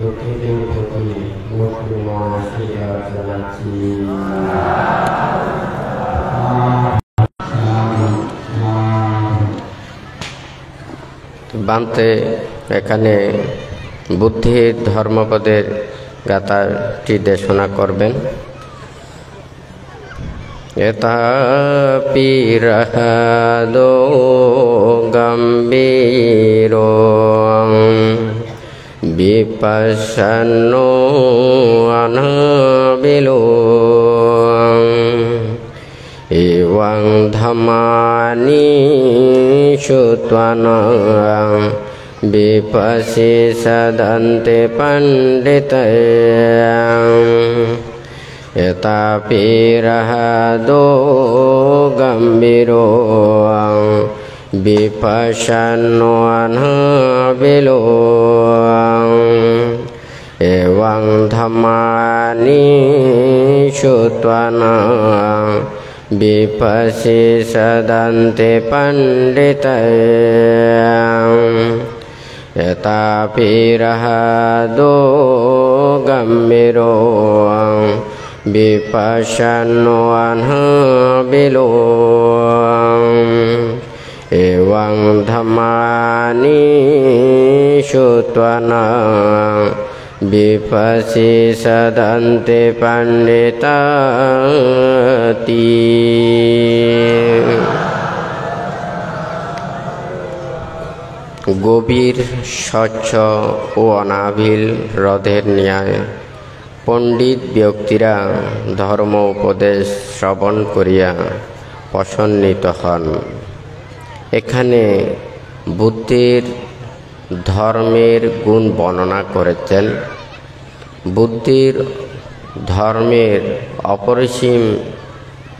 দুঃখীদের প্রতি মুক্তিময় আশীর্বাদ জানাচ্ছি। বান্তে এখানে বুদ্ধির ধর্মপদের গাথাটি দেশনা করবেন। এতাপি রহদো গম্ভীরো বিপশ্যন্নো অনাবিলো এবং ধম্মানি শ্রুত্বানা বিপশ্যি সদন্তে পণ্ডিতয়ঃ এতাপি রহদো গম্ভীরো বিপশ্যন্নো অনাবিলো এবং ধম্মানি শ্রুত্বানা বিপশ্যি সদন্তে পণ্ডিতয়ঃ এতাপি রহদো গম্ভীরো বিপশ্যন্নো অনাবিলো এবং ধম্মানি শ্রুত্বানা বিপশ্যি সদন্তে পণ্ডিতাতি। গভীর স্বচ্ছ ও অনাবিল হ্রদের ন্যায় পণ্ডিত ব্যক্তিরা ধর্ম উপদেশ শ্রবণ করিয়া প্রসন্নিত হন। এখানে বুদ্ধির ধর্মের গুণ বর্ণনা করেছেন। বুদ্ধির ধর্মের অপরিসীম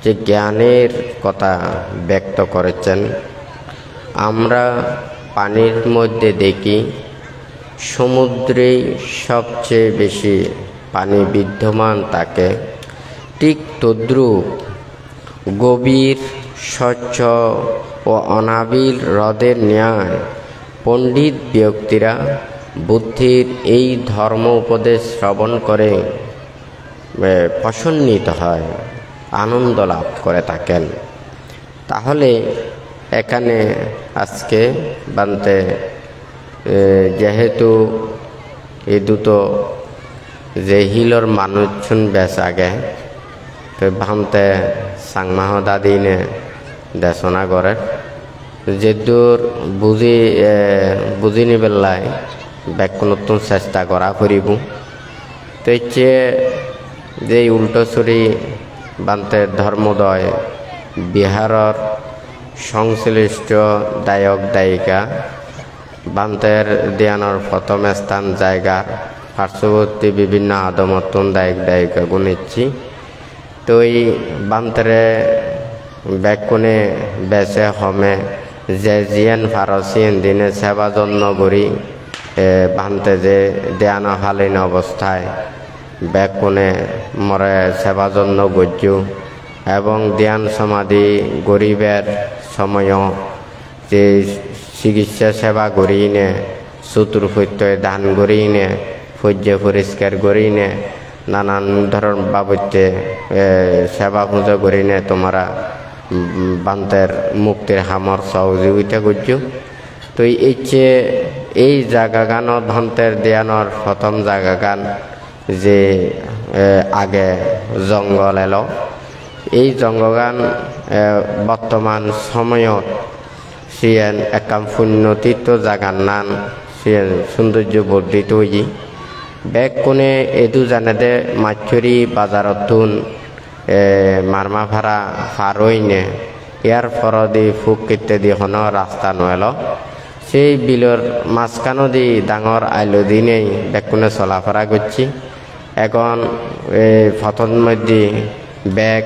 যে জ্ঞানের কথা ব্যক্ত করেছেন। আমরা পানির মধ্যে দেখি সমুদ্রে সবচেয়ে বেশি পানি বিদ্যমান থাকে, ঠিক তদ্রূপ গভীর স্বচ্ছ ও অনাবিল হ্রদের ন্যায় পণ্ডিত ব্যক্তিরা বুদ্ধির এই ধর্ম উপদেশ শ্রবণ করে প্রসন্নিত হয়, আনন্দ লাভ করে থাকেন। তাহলে এখানে আজকে বান্তে যেহেতু এই দুটো যে হিলর মানুষজন বেশ আগে তো ভামতে সাংমাহ দাদিনে দেশনা করে যে দূর বুঝি নিবেলায় ব্যাক নতুন চেষ্টা করা করিব। তো যে উল্টোসরি বান্তে ধর্মোদয় বিহারর সংশ্লিষ্ট দায়ক দায়িকা বান্তের ধ্যানের প্রথম স্থান জায়গার পার্শ্ববর্তী বিভিন্ন আদমতন দায়ক দায়িকা গুণিচ্ছি। তো এই বান্তরে ব্যাকুনে বেসে হমে যে জিয়ান ফারসিয়ান দিনে সেবা যত্ন করি বান্তে যে ধ্যান হালীন অবস্থায় ব্যাকুনে মরে সেবা যত্ন গজ্জু এবং ধ্যান সমাধি গরিবের সময় যে চিকিৎসা সেবা করিনে চতুর্ফৈত্যয় দান করিনে ফৈর্য পরিষ্কার করিনে নানান ধরন বাবদে সেবা পূজা করিনে তোমরা বান্তের মুক্তির হামর সহযোগিতা করছো। তো এই জায়গা গানত ভান্তের ধ্যানের প্রথম জায়গা গান যে আগে জঙ্গল এলো, এই জঙ্গলগান বর্তমান সময়ত সিয়েন একাম পুণ্যতীর্থ জাগার নান সিয়েন সৌন্দর্য বর্ধিত হই ব্যাগ কোনে এদু জানে দে মাছরি বাজারতুন মারমা ভাড়া ফারইনে ইয়ার ফরদি ফুক কেটে দি হন রাস্তা নয়েল সেই বিলর মাঝখানো দি ডাঙর আইলো দিনেই ব্যাগ কোনে চলাফেরা করছি। এখন ফতন মধ্যে ব্যাগ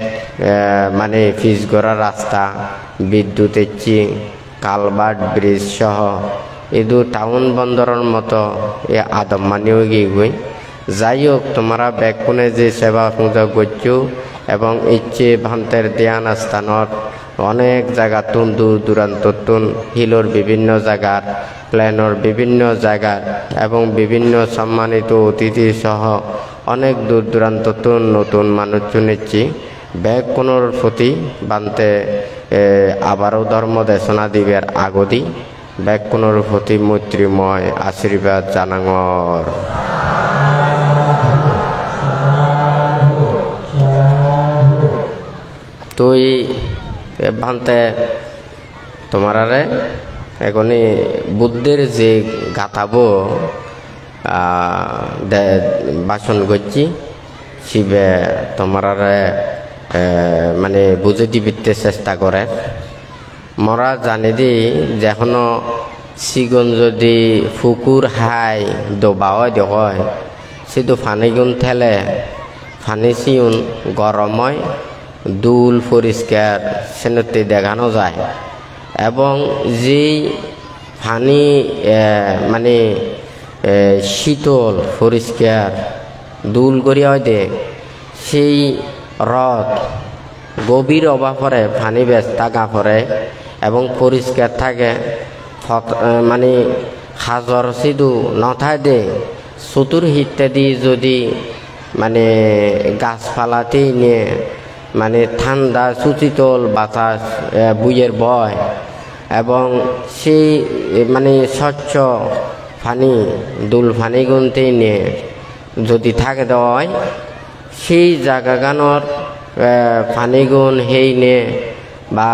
মানে ফিস গড়া রাস্তা বিদ্যুৎ এচ্ছি কালভার্ট ব্রিজ সহ এদু টাউন বন্দরের মতো এ আদম মানিও গিয়ে যাই হোক তোমরা ব্যাগ কোনে যে সেবা পূজা করছো এবং ইচ্ছে ভান্তের ধ্যান স্থানত অনেক জায়গাতুন দূর দূরান্ততুন হিলোর বিভিন্ন জায়গার প্ল্যানর বিভিন্ন জায়গার এবং বিভিন্ন সম্মানিত অতিথি সহ অনেক দূর দূরান্ততুন নতুন মানুষ শুনেছি ব্যাগ কোনোর প্রতি বানতে আবারও ধর্ম দেশনা দিবের আগদি ব্যাগ কোনোর প্রতি মৈত্রীময় আশীর্বাদ জানাঙর তুই ভান্তে তোমারারে এখনই বুদ্ধের যে গাথাবো বাসন করছি শিবে তোমারারে মানে বুঝে দিবিতে চেষ্টা করে মরা জানি দি যে এখনো সিগুন যদি ফুকুর হাই দবাওয়াই হয় সেতো ফানি গুণ ঠেলে ফানি সিউন গরম হয় দুল পরিষ্কার সেনতে দেখানো যায় এবং যেই পানি মানে শীতল পরিষ্কার দুল করিয়া দে সেই রথ গভীর অভাব পরে পানি ব্যস্তা গা পরে এবং পরিষ্কার থাকে মানে হাজর সিধু নথায় দে চতুর ইত্যাদি যদি মানে গাছপালাতেই নিয়ে মানে ঠান্ডা সুশীতল বাতাস বুয়ের বয় এবং সেই মানে স্বচ্ছ পানি দুল পানি গুনতেই নিয়ে যদি থাকে দেওয়ায় সেই জায়গাগানোর পানি গুণ হেই নে বা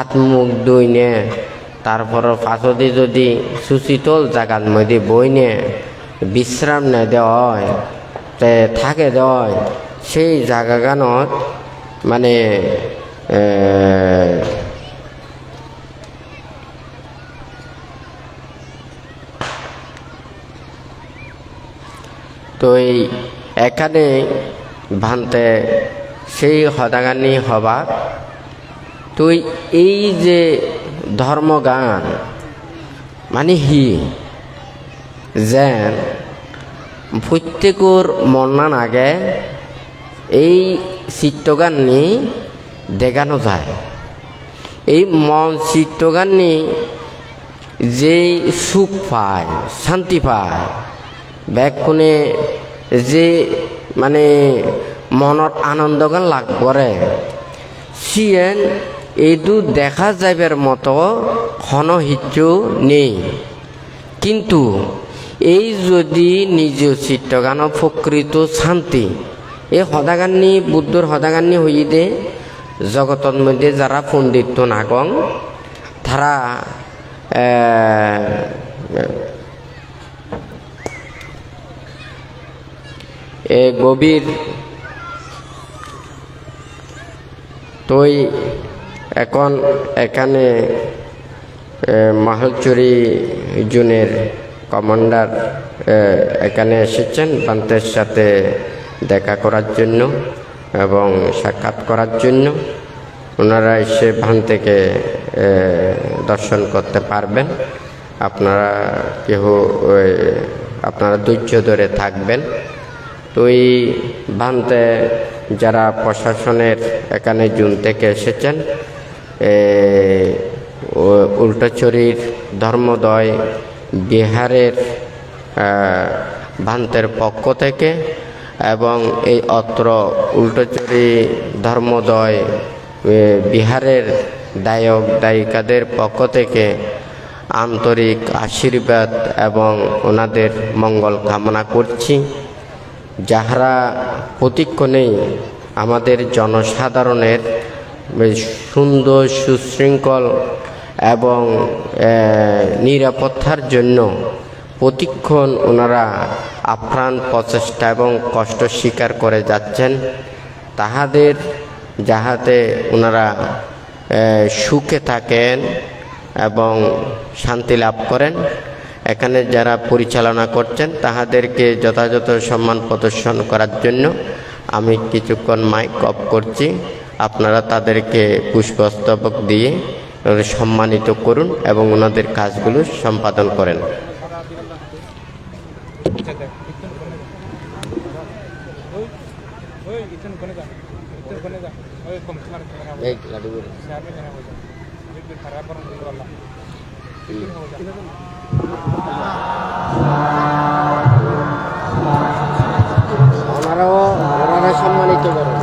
আত্মুখ দই নে তারপর পাশতে যদি সুশীতল জায়গার মধ্যে বই নে বিশ্রাম নে দেওয়া হয় থাকে দেওয়ায় সেই জায়গাগানত মানে তো এখানে ভান্তে সেই হদাগানি হবা তুই এই যে ধর্মগান মানে হি যেন প্রত্যেকর মন্নান আগে এই চিত্তগাননি দেখানো যায় এই মন চিত্তগাননি যেই সুখ পায় শান্তি পায় ব্যাগখনে যে মানে মনত আনন্দগান লাগ করে সিয়েন এইটো দেখা যাইবার মতো হনহিচ্ছু নেই কিন্তু এই যদি নিজ চিত্তগান প্রকৃত শান্তি এই হদাগান্নি বুদ্ধর হদাগান্নি হই দে জগতর মধ্যে যারা পণ্ডিত নাগং তারা গভীর তই এখন এখানে মাহলচুরি জুনের কমান্ডার এখানে এসেছেন পান্তের সাথে দেখা করার জন্য এবং সাক্ষাৎ করার জন্য ওনারা এসে ভান থেকে দর্শন করতে পারবেন আপনারা কেহ আপনারা ধৈর্য ধরে থাকবেন তো এই ভান্তে যারা প্রশাসনের এখানে জুন থেকে এসেছেন উল্টাচুরির ধর্মোদয় বিহারের ভান্তের পক্ষ থেকে এবং এই অত্র উল্টাচুরি ধর্মোদয় বিহারের দায়ক দায়িকাদের পক্ষ থেকে আন্তরিক আশীর্বাদ এবং ওনাদের মঙ্গল কামনা করছি যাহারা প্রতিক্ষণেই আমাদের জনসাধারণের সুন্দর সুশৃঙ্খল এবং নিরাপত্তার জন্য প্রতিক্ষণ ওনারা আপ্রাণ প্রচেষ্টা এবং কষ্ট স্বীকার করে যাচ্ছেন তাহাদের যাহাতে ওনারা সুখে থাকেন এবং শান্তি লাভ করেন এখানে যারা পরিচালনা করছেন তাহাদেরকে যথাযথ সম্মান প্রদর্শন করার জন্য আমি কিছুক্ষণ মাইক অফ করছি আপনারা তাদেরকে পুষ্পস্তবক দিয়ে সম্মানিত করুন এবং ওনাদের কাজগুলো সম্পাদন করেন ওই এই লাডুগুলো ওনারা সম্মানিত করেন।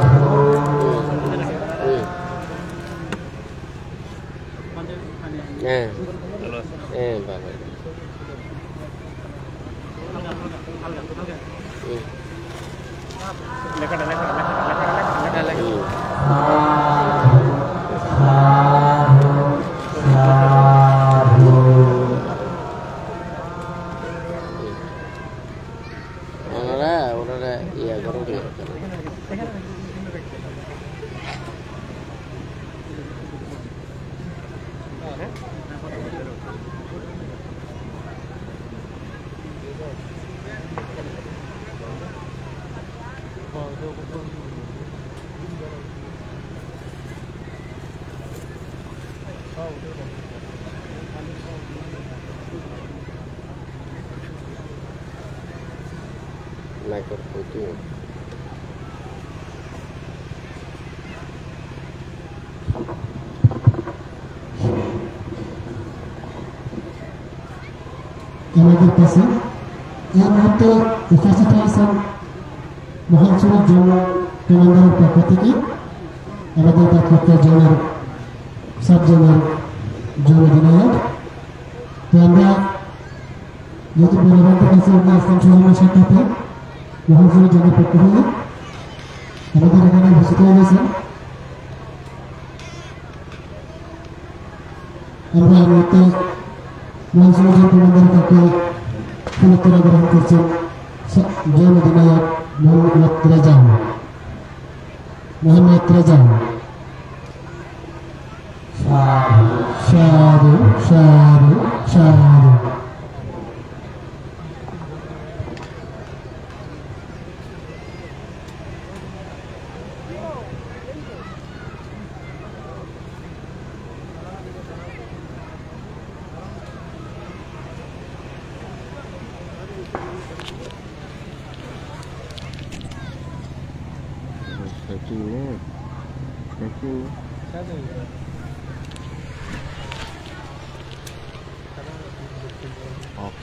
হ্যাঁ হ্যাঁ ভালো ওনারা ইয়া করবে না করতে তুই আমাদের কাছে এই মুহূর্তে উপস্থিত হয়েছেন মহানসুরের জন্য কমান্ডারের পক্ষ থেকে আমাদের ভারপ্রাপ্ত জেলার সাব জেলার জেলা অধিনায়ক। তো আমরা যেহেতু পরিবারের কাছে আমরা ইসলাম সমাজের সাক্ষাতে মহানসুরের জেলার পক্ষ থেকে আমাদের এখানে উপস্থিত হয়ে গেছেন। আমরা এই মুহূর্তে মহানসুরের কমান্ডারের পক্ষে পুরস্কার গ্রহণ করছেন জেল অধিনায়ক মোহাম্মদ রেজাউল। শাহরু শাহরু শাহরু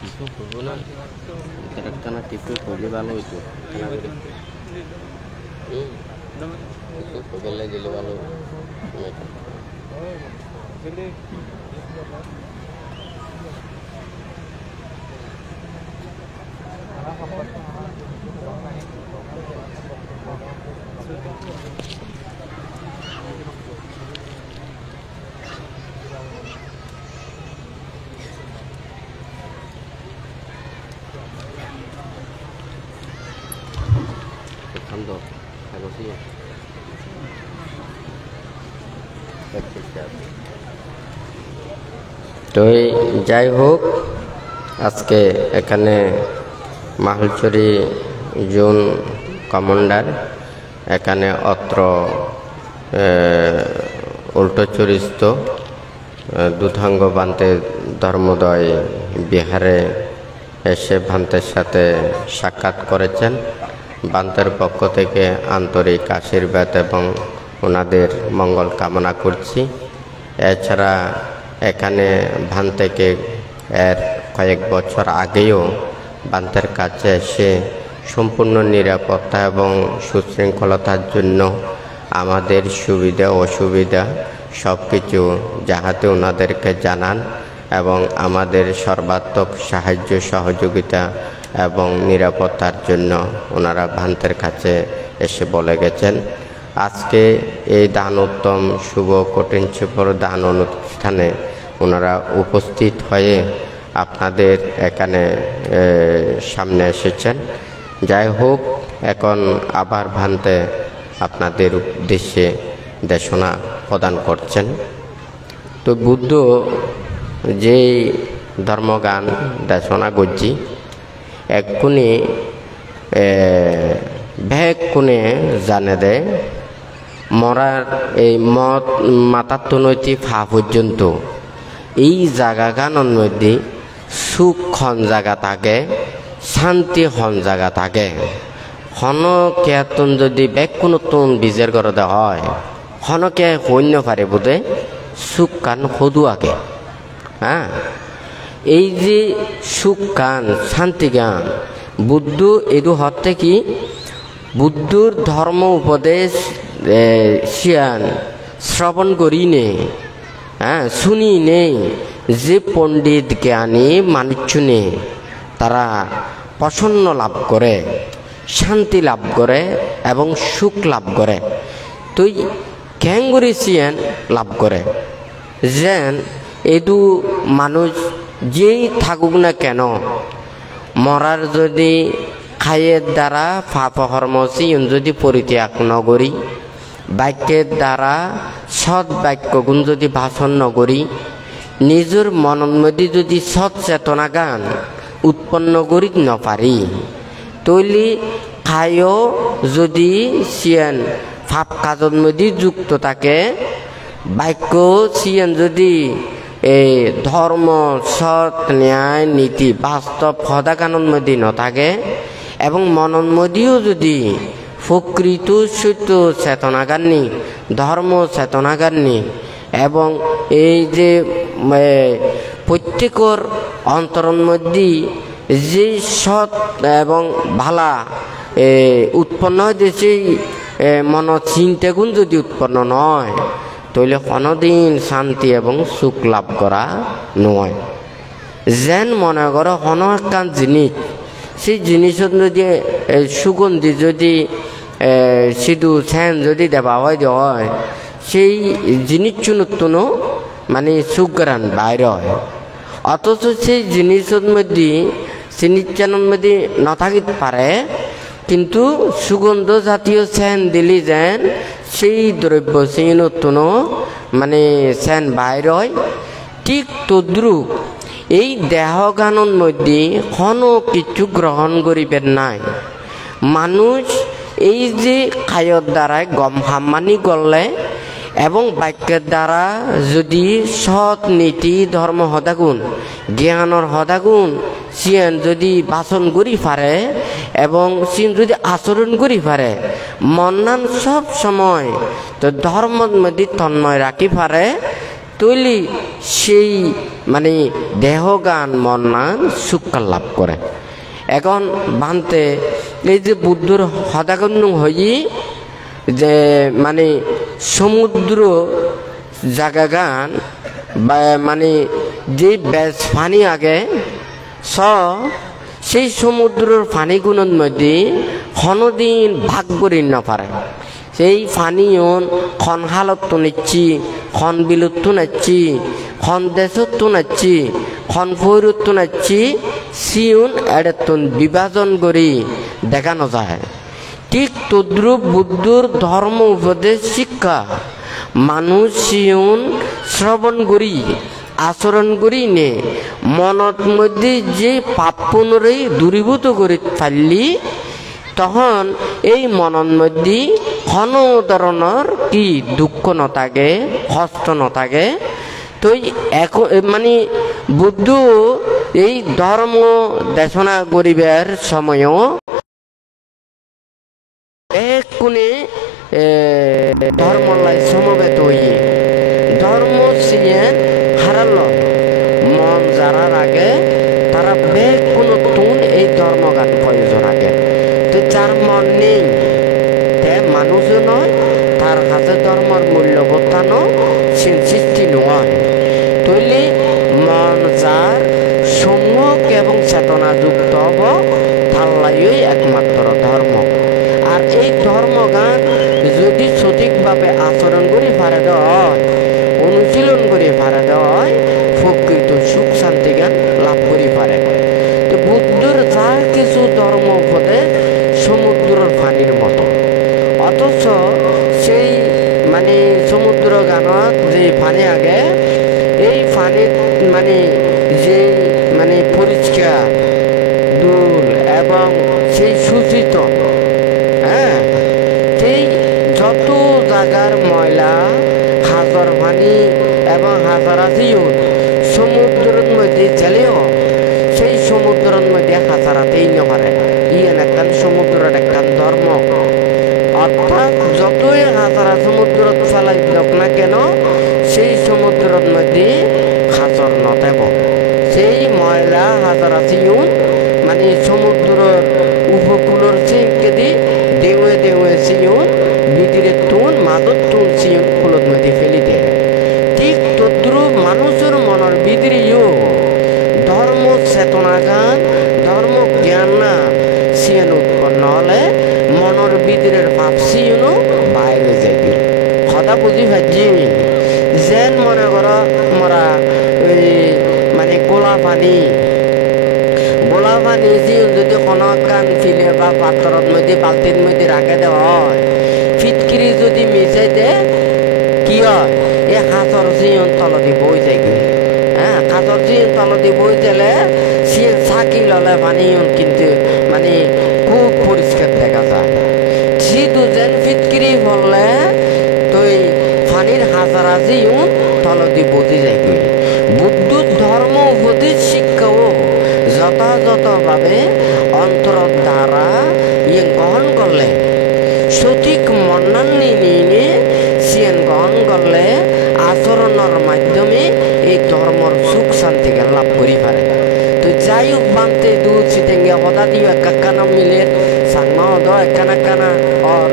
কিছু করবো না একখানা টিপু করলে ভালো হইতো করলে দিলে ভালো Ando, algo así. তো যাই হোক আজকে এখানে মাহুলচরি জোন কমান্ডার এখানে অত্র উল্টোচরিস্থ দুধাঙ্গ বান্তে ধর্মোদয় বিহারে এসে ভান্তের সাথে সাক্ষাৎ করেছেন। বান্তের পক্ষ থেকে আন্তরিক আশীর্বাদ এবং ওনাদের মঙ্গল কামনা করছি। এছাড়া এখানে ভান থেকে এর কয়েক বছর আগেও বান্তের কাছে এসে সম্পূর্ণ নিরাপত্তা এবং সুশৃঙ্খলতার জন্য আমাদের সুবিধা অসুবিধা সব কিছু যাহাতে ওনাদেরকে জানান এবং আমাদের সর্বাত্মক সাহায্য সহযোগিতা এবং নিরাপত্তার জন্য ওনারা ভান্তের কাছে এসে বলে গেছেন। আজকে এই দান উত্তম শুভ কঠিন শুভর দান অনুষ্ঠানে ওনারা উপস্থিত হয়ে আপনাদের এখানে সামনে এসেছেন। যাই হোক এখন আবার ভান্তে আপনাদের উদ্দেশ্যে দেশনা প্রদান করছেন। তো বুদ্ধ যেই ধর্মগান দেশনা গজ্জি এক্ষুনি ভেগ কোনে জানে দে মরার এই মত মাতাত্মনৈতি ফা পর্যন্ত এই জায়গা গানের মধ্যে সুখ খন জায়গা থাকে, শান্তি খন জায়গা থাকে। হন কেতন যদি বেগ কোনো তুন বিজের করে দেওয়া হয় হনকে হইন্য পারে বোধে সুখ কান সদু আগে হ্যাঁ এই যে সুখ কান শান্তি জ্ঞান বুদ্ধ এদু হতে কি বুদ্ধর ধর্ম উপদেশ শিয়ান শ্রবণ করি নে হ্যাঁ শুনি নেই যে পণ্ডিত জ্ঞানী মানুষ নে তারা প্রসন্ন লাভ করে শান্তি লাভ করে এবং সুখ লাভ করে তুই ক্যাঙ্গুরি সিয়ান লাভ করে যেন এদু মানুষ যেই থাকুক না কেন মরার যদি খাইয়ের দ্বারা পাপ কর্ম সিয়ন যদি পরিত্যাগ নগরী বাক্যের দ্বারা সৎ বাক্যগুণ যদি ভাষণ নগরী নিজের মনের মধ্যে যদি সৎ চেতনা গান উৎপন্ন করি নপারি তৈলি খায়ও যদি সিয়ান পাপ কাজের মধ্যে যুক্ত থাকে বাক্য সিয়ান যদি এই ধর্ম সৎ ন্যায় নীতি বাস্তব সদাকানের মধ্যে নথাকে এবং মনের মধ্যেও যদি প্রকৃত সত্য চেতনাগান্নি ধর্ম চেতনাগান্নি এবং এই যে প্রত্যেকের অন্তরের মধ্যে যে সৎ এবং ভালা উৎপন্ন হয় যে সেই মন চিন্তাগুণ যদি উৎপন্ন নয় তাহলে কোনোদিন শান্তি এবং সুখ লাভ করা নয় যেন মনে করো কোনো একটা জিনিস সেই জিনিসের যদি সুগন্ধি যদি সিধু সেন যদি দেওয়া হয় সেই জিনিস নতুন মানে সুগ্রান বাইরে হয় অথচ সেই জিনিসের মধ্যে জিনিসটার মধ্যে নথাকিতে পারে কিন্তু সুগন্ধ জাতীয় সেন দিলি যেন সেই দ্রব্য সেই নতুন মানে সেন বাইর হয় ঠিক তদ্রুপ এই দেহগানের মধ্যে কোনো কিছু গ্রহণ করিবেন নাই মানুষ এই যে খায়র দ্বারাই গম হাম্মানি করলে এবং বাক্যের দ্বারা যদি সৎ নীতি ধর্ম হদাগুণ জ্ঞানের হদাগুণ সিয়ান যদি বাসন করি পারে এবং সিন যদি আচরণ করি পারে মন্নান সব সময় তো ধর্মের মধ্যে তন্ময় রাখি পারে তৈলি সেই মানে দেহগান মন্নান সুখ লাভ করে এখন বানতে এই যে বুদ্ধর হদাগুণ হই যে মানে সমুদ্র জায়গা গান বা মানে যে বেশ পানি আগে সেই সমুদ্রের পানিগুণের মধ্যে কোনোদিন ভাগ করি না পারে সেই পানিও খন হালত তো নিচ্ছি খন বিলত তো নাচ্ছি খন দেশত তো নাচ্ছি খন ফৈরত তো নাচ্ছি সিউন এড়েতন বিভাজন করি দেখানো যায় ঠিক তদ্রুপ বুদ্ধর ধর্ম উপদেশ শিক্ষা মানুষ সিউন শ্রবণ করি আচরণ করি নে মনত মধ্যে যে পাপ পুনরায় দূরীভূত করে ফেললি তখন এই মনের মধ্যে কোনো ধরনের কি দুঃখ নথাকে কষ্ট নথাকে তো মানে বুদ্ধ এই ধর্ম দেশনা করিবার সময়ও এক কোণে ধর্মলাই সমবেত হইয়ে ধর্ম সিয়ে হারাল মন যারার আগে তারা বেগ কোনো তুন এই ধর্মগান প্রয়োজন আগে তো যার মন নেই মানুষও নয় তার কাছে ধর্মের মূল্যবোধানো সৃষ্টি নয় তৈলে মন যার সম্যক এবং চেতনাযুক্ত হব তাল্লাই একমাত্র ধর্ম আর এই ধর্মগান যদি সঠিকভাবে আচরণ করে পারে দেয় অনুশীলন করে পারে দেয় প্রকৃত সুখ শান্তি জ্ঞান লাভ করে পারে তো বুদ্ধর যা কিছু ধর্ম উপদেশ সমুদ্রের পানির মতো অথচ সেই মানে সমুদ্র গানত যে পানি আগে এই পানির মানে যে মানে পরিষ্কার দুল এবং সেই সূচিত হ্যাঁ সেই যত জায়গার ময়লা হাজার পানি এবং হাজার আছেও সমুদ্রের মধ্যে জেলেও সেই সমুদ্রের মধ্যে হাজারাতেই নেওয়ারে ইয়েন একখান সমুদ্রের একখান ধর্ম অর্থাৎ যতই হাজারা সমুদ্রত ফেলাই দিলক না কেন সেই সমুদ্রের মধ্যে খাঁচর নথাব সেই ময়লা হাজারা চিউন মানে সমুদ্রের উপকূলের চিকেদি দেউয়ে দেউয়ে চিউন বিদিরে তুন মাদত তুন চিউন ফুলত মধ্যে ফেলি দেয় ঠিক তদ্রুপ মানুষের মনের বিদিরিও ধর্ম চেতনা গান ধর্ম জ্ঞান না সিয়ান উৎপন্ন হলে মনের বিদিরের ভাব সিয়নো বাইরে যাইবে কথা বুঝি ভাজি যেন মনে করো মরা ওই মানে গোলা পানি সিয়ন যদি কোনো কান ফিলে বা পাত্রর মধ্যে বালতির মধ্যে রাখে দেওয়া হয় ফিটকিরি যদি মিশাই দেয় কি হয় এ হাঁচর সিয়ন তলদি বই যাইবে হ্যাঁ কাজর সিয়ন তলদি বই দিলে সিয়ন চাকি ললে পানি কিন্তু মানে খুব পরিষ্কার দেখা যায় সিধু যেন ফিটকিরি বললে তো পানির হাজারা সিয়ন তলদি বসে যাইবে বুদ্ধ ধর্ম উপদেশ শিক্ষাও যথাযথভাবে অন্তর দ্বারা গ্রহণ করলে সঠিক মন্নান্নি নিয়ে সিয়ান গ্রহণ করলে আচরণের মাধ্যমে এই ধর্মর সুখ শান্তি জ্ঞান লাভ করি পারে তো যাই হোক বানতে দুধ সিটেঙ্গে হদা দিও একানা মিলে সাংমা হদ একানা আর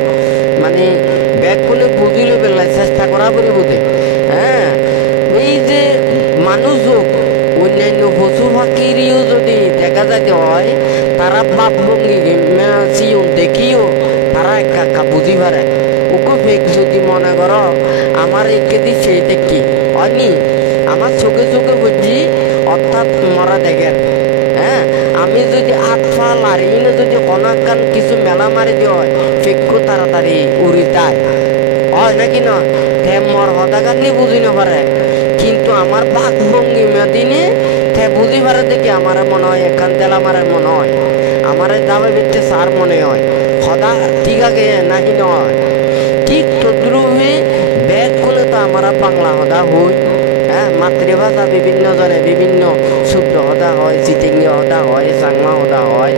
মানে ব্যাগ কোনে বুঝিলে বেলায় চেষ্টা করা করি বুঝে হ্যাঁ এই যে মানুষ হোক অন্যান্য পশু পাখিরও যদি দেখা যাইতে হয় তারা বাপ ভঙ্গি সিউন দেখিও তারা একা বুঝি পারে ওকে বেগ যদি মনে করো আমার একে দি সেই দেখি অনি আমার চোখে চোখে বুঝি অর্থাৎ মরা দেখেন হ্যাঁ আমি যদি আটফা লারিনে যদি অনাকান কিছু মেলা মারি দিয়ে হয় ফেকু তাড়াতাড়ি উড়ি যায় হয় নাকি না তে মর হতাকান্নি বুঝি না পারে কিন্তু আমার বাক ভঙ্গি মেদিনে তে বুঝি পারে দেখি আমার মনে হয় এখান তেল আমার মনে হয় আমার দাবে বেঁচে সার মনে হয় সদা ঠিক আগে নাকি নয় ঠিক তদ্রুপে ব্যাগ খুলে তো আমরা বাংলা সদা হই হ্যাঁ মাতৃভাষা বিভিন্ন জনে বিভিন্ন শুদ্ধ সদা হয় চিটিঙ্গি সদা হয় চাংমা সদা হয়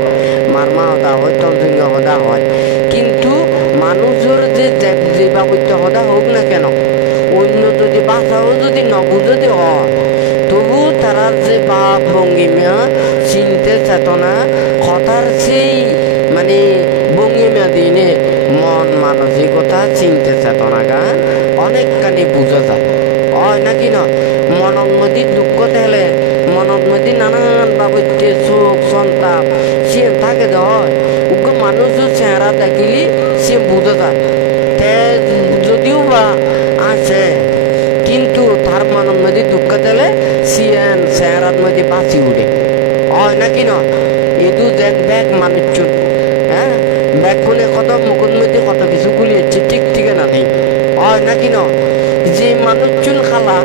মারমা সদা হয় তঞ্চঙ্গি সদা হয় কিন্তু মানুষের যে বাবুত্য সদা হোক না কেন অন্য যদি ভাষাও যদি নবুঝতে হয় তবু তারা যে ভাব ভঙ্গিমা চিন্তা চেতনা কথার সেই মানে ভঙ্গিমা দিনে মন মানসিকতা চিন্তা চেতনা গান অনেকখানি বোঝা যায় হয় নাকি না মনের মধ্যে দুঃখ থাকলে মনের মধ্যে নানান বাবুতে শোক সন্তাপ সে থাকে হয় ওকে মানুষের চেহারা দেখিলে সে বোঝা যায় যদিও বা আসে কিন্তু তার মনের মধ্যে দুঃখ দিলে সিয়ান চেহারার মধ্যে বাঁচি উঠে হয় নাকি না এদু যেন ব্যাগ মানুষ হ্যাঁ ব্যাগ খুলে কত মুখের মধ্যে কত কিছু খুলিয়েছে ঠিক ঠিকানা নেই হয় নাকি না যে মানুষজন খালা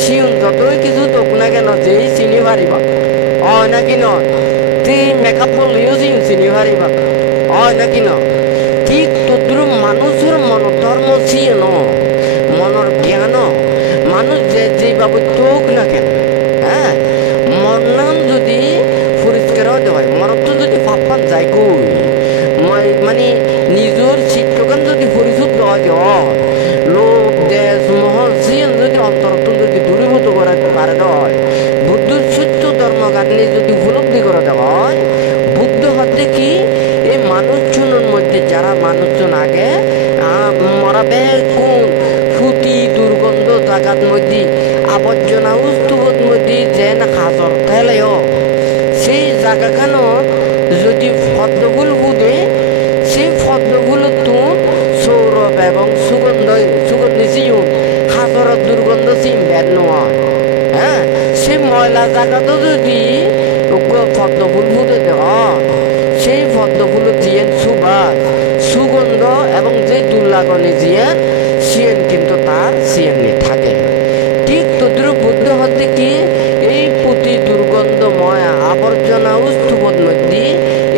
সিউন যতই কিছু দোক না কেন যেই চিনি পারিবা হয় নাকি না তুই মেকআপ করলেও চিনি পারিবা হয় নাকি না ঠিক তদ্রুপ মানুষের মনোধর্ম চিন মনের জ্ঞান মানুষ যে বাবু তোক না কেন হ্যাঁ মন নাম যদি পরিষ্কার হতে হয় মনত যদি পাপান যায় কই মানে নিজের চিত্রগান যদি পরিশুদ্ধ হয় লোক দেশ মহল সিয়ান যদি অন্তরতন যদি দূরীভূত করাতে পারে হয় বুদ্ধর সত্য ধর্মগানে যদি উপলব্ধি করাতে হয় বুদ্ধ হতে কি এই মানুষজনের মধ্যে যারা মানুষজন আগে মরা কোন ফুটি দুর্গন্ধ জায়গার মধ্যে আবর্জনা উস্তুবোধ মধ্যে যেন হাজর থেলেও সেই জায়গাখানো যদি পদ্মফুল ফুটে সেই পদ্মফুল তুন সৌরভ এবং সুগন্ধি চিউন হাজরের দুর্গন্ধ চিন বের নয় হ্যাঁ সেই ময়লা জায়গাতো যদি পদ্মফুল ফুটে দেওয়া সেই পদ্মফুল জিয়েন সুবাস সুগন্ধ এবং যে দুর্লাগনে জিয়েন সিয়েন কিন্তু তার সিয়েননি থাকে ঠিক তদ্রুপ বুদ্ধ হতে কি এই পুঁতি দুর্গন্ধময় আবর্জনা উস্তুবোধ মধ্যে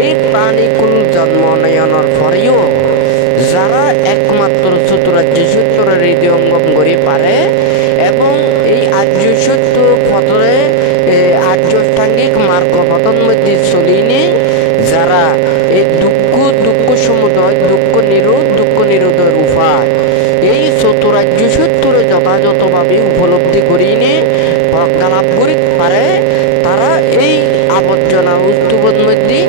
এই প্রাণীকুল জন্ম নয়নের পরেও যারা একমাত্র চতুরার্য সত্যের হৃদয় অঙ্গম করে পারে এবং এই আর্য সত্য পথে আর্যষ্টাঙ্গিক মার্গ পথন মধ্যে চলিনি যারা এই দুঃখ সমুদয় দুঃখ নিরোধ দুঃখ নিরোধের উপায় এই চতুরাজ্য সূত্রে যথাযথভাবে উপলব্ধি করিয়ে প্রজ্ঞা লাভ করিতে পারে, তারা এই আবর্জনা উস্তুবোধ মধ্যে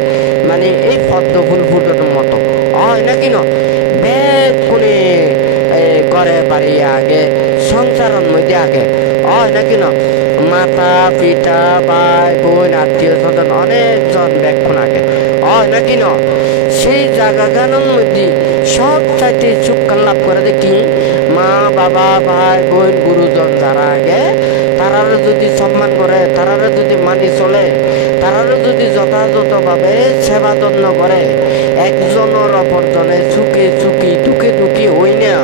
মানে এই পদ্ম ফুল ফুটানোর মতো হয় না কিনা বেদ কোনে করে বাড়ি আগে সংসারের মধ্যে আগে হয় না কিনা মাতা পিতা ভাই বোন আত্মীয় স্বজন অনেকজন ব্যাখ্যান আগে হয় না কিনা সেই জায়গাগানোর মধ্যে সব চাইতে সুখ লাভ করে দেখি মা বাবা ভাই বোন গুরুজন যারা আগে তারারও যদি সম্মান করে, তারারও যদি মানি চলে, তারারও যদি যথাযথভাবে সেবা যত্ন করে, একজনের অপরজনে সুখে সুখী দুঃখে দুঃখী হই না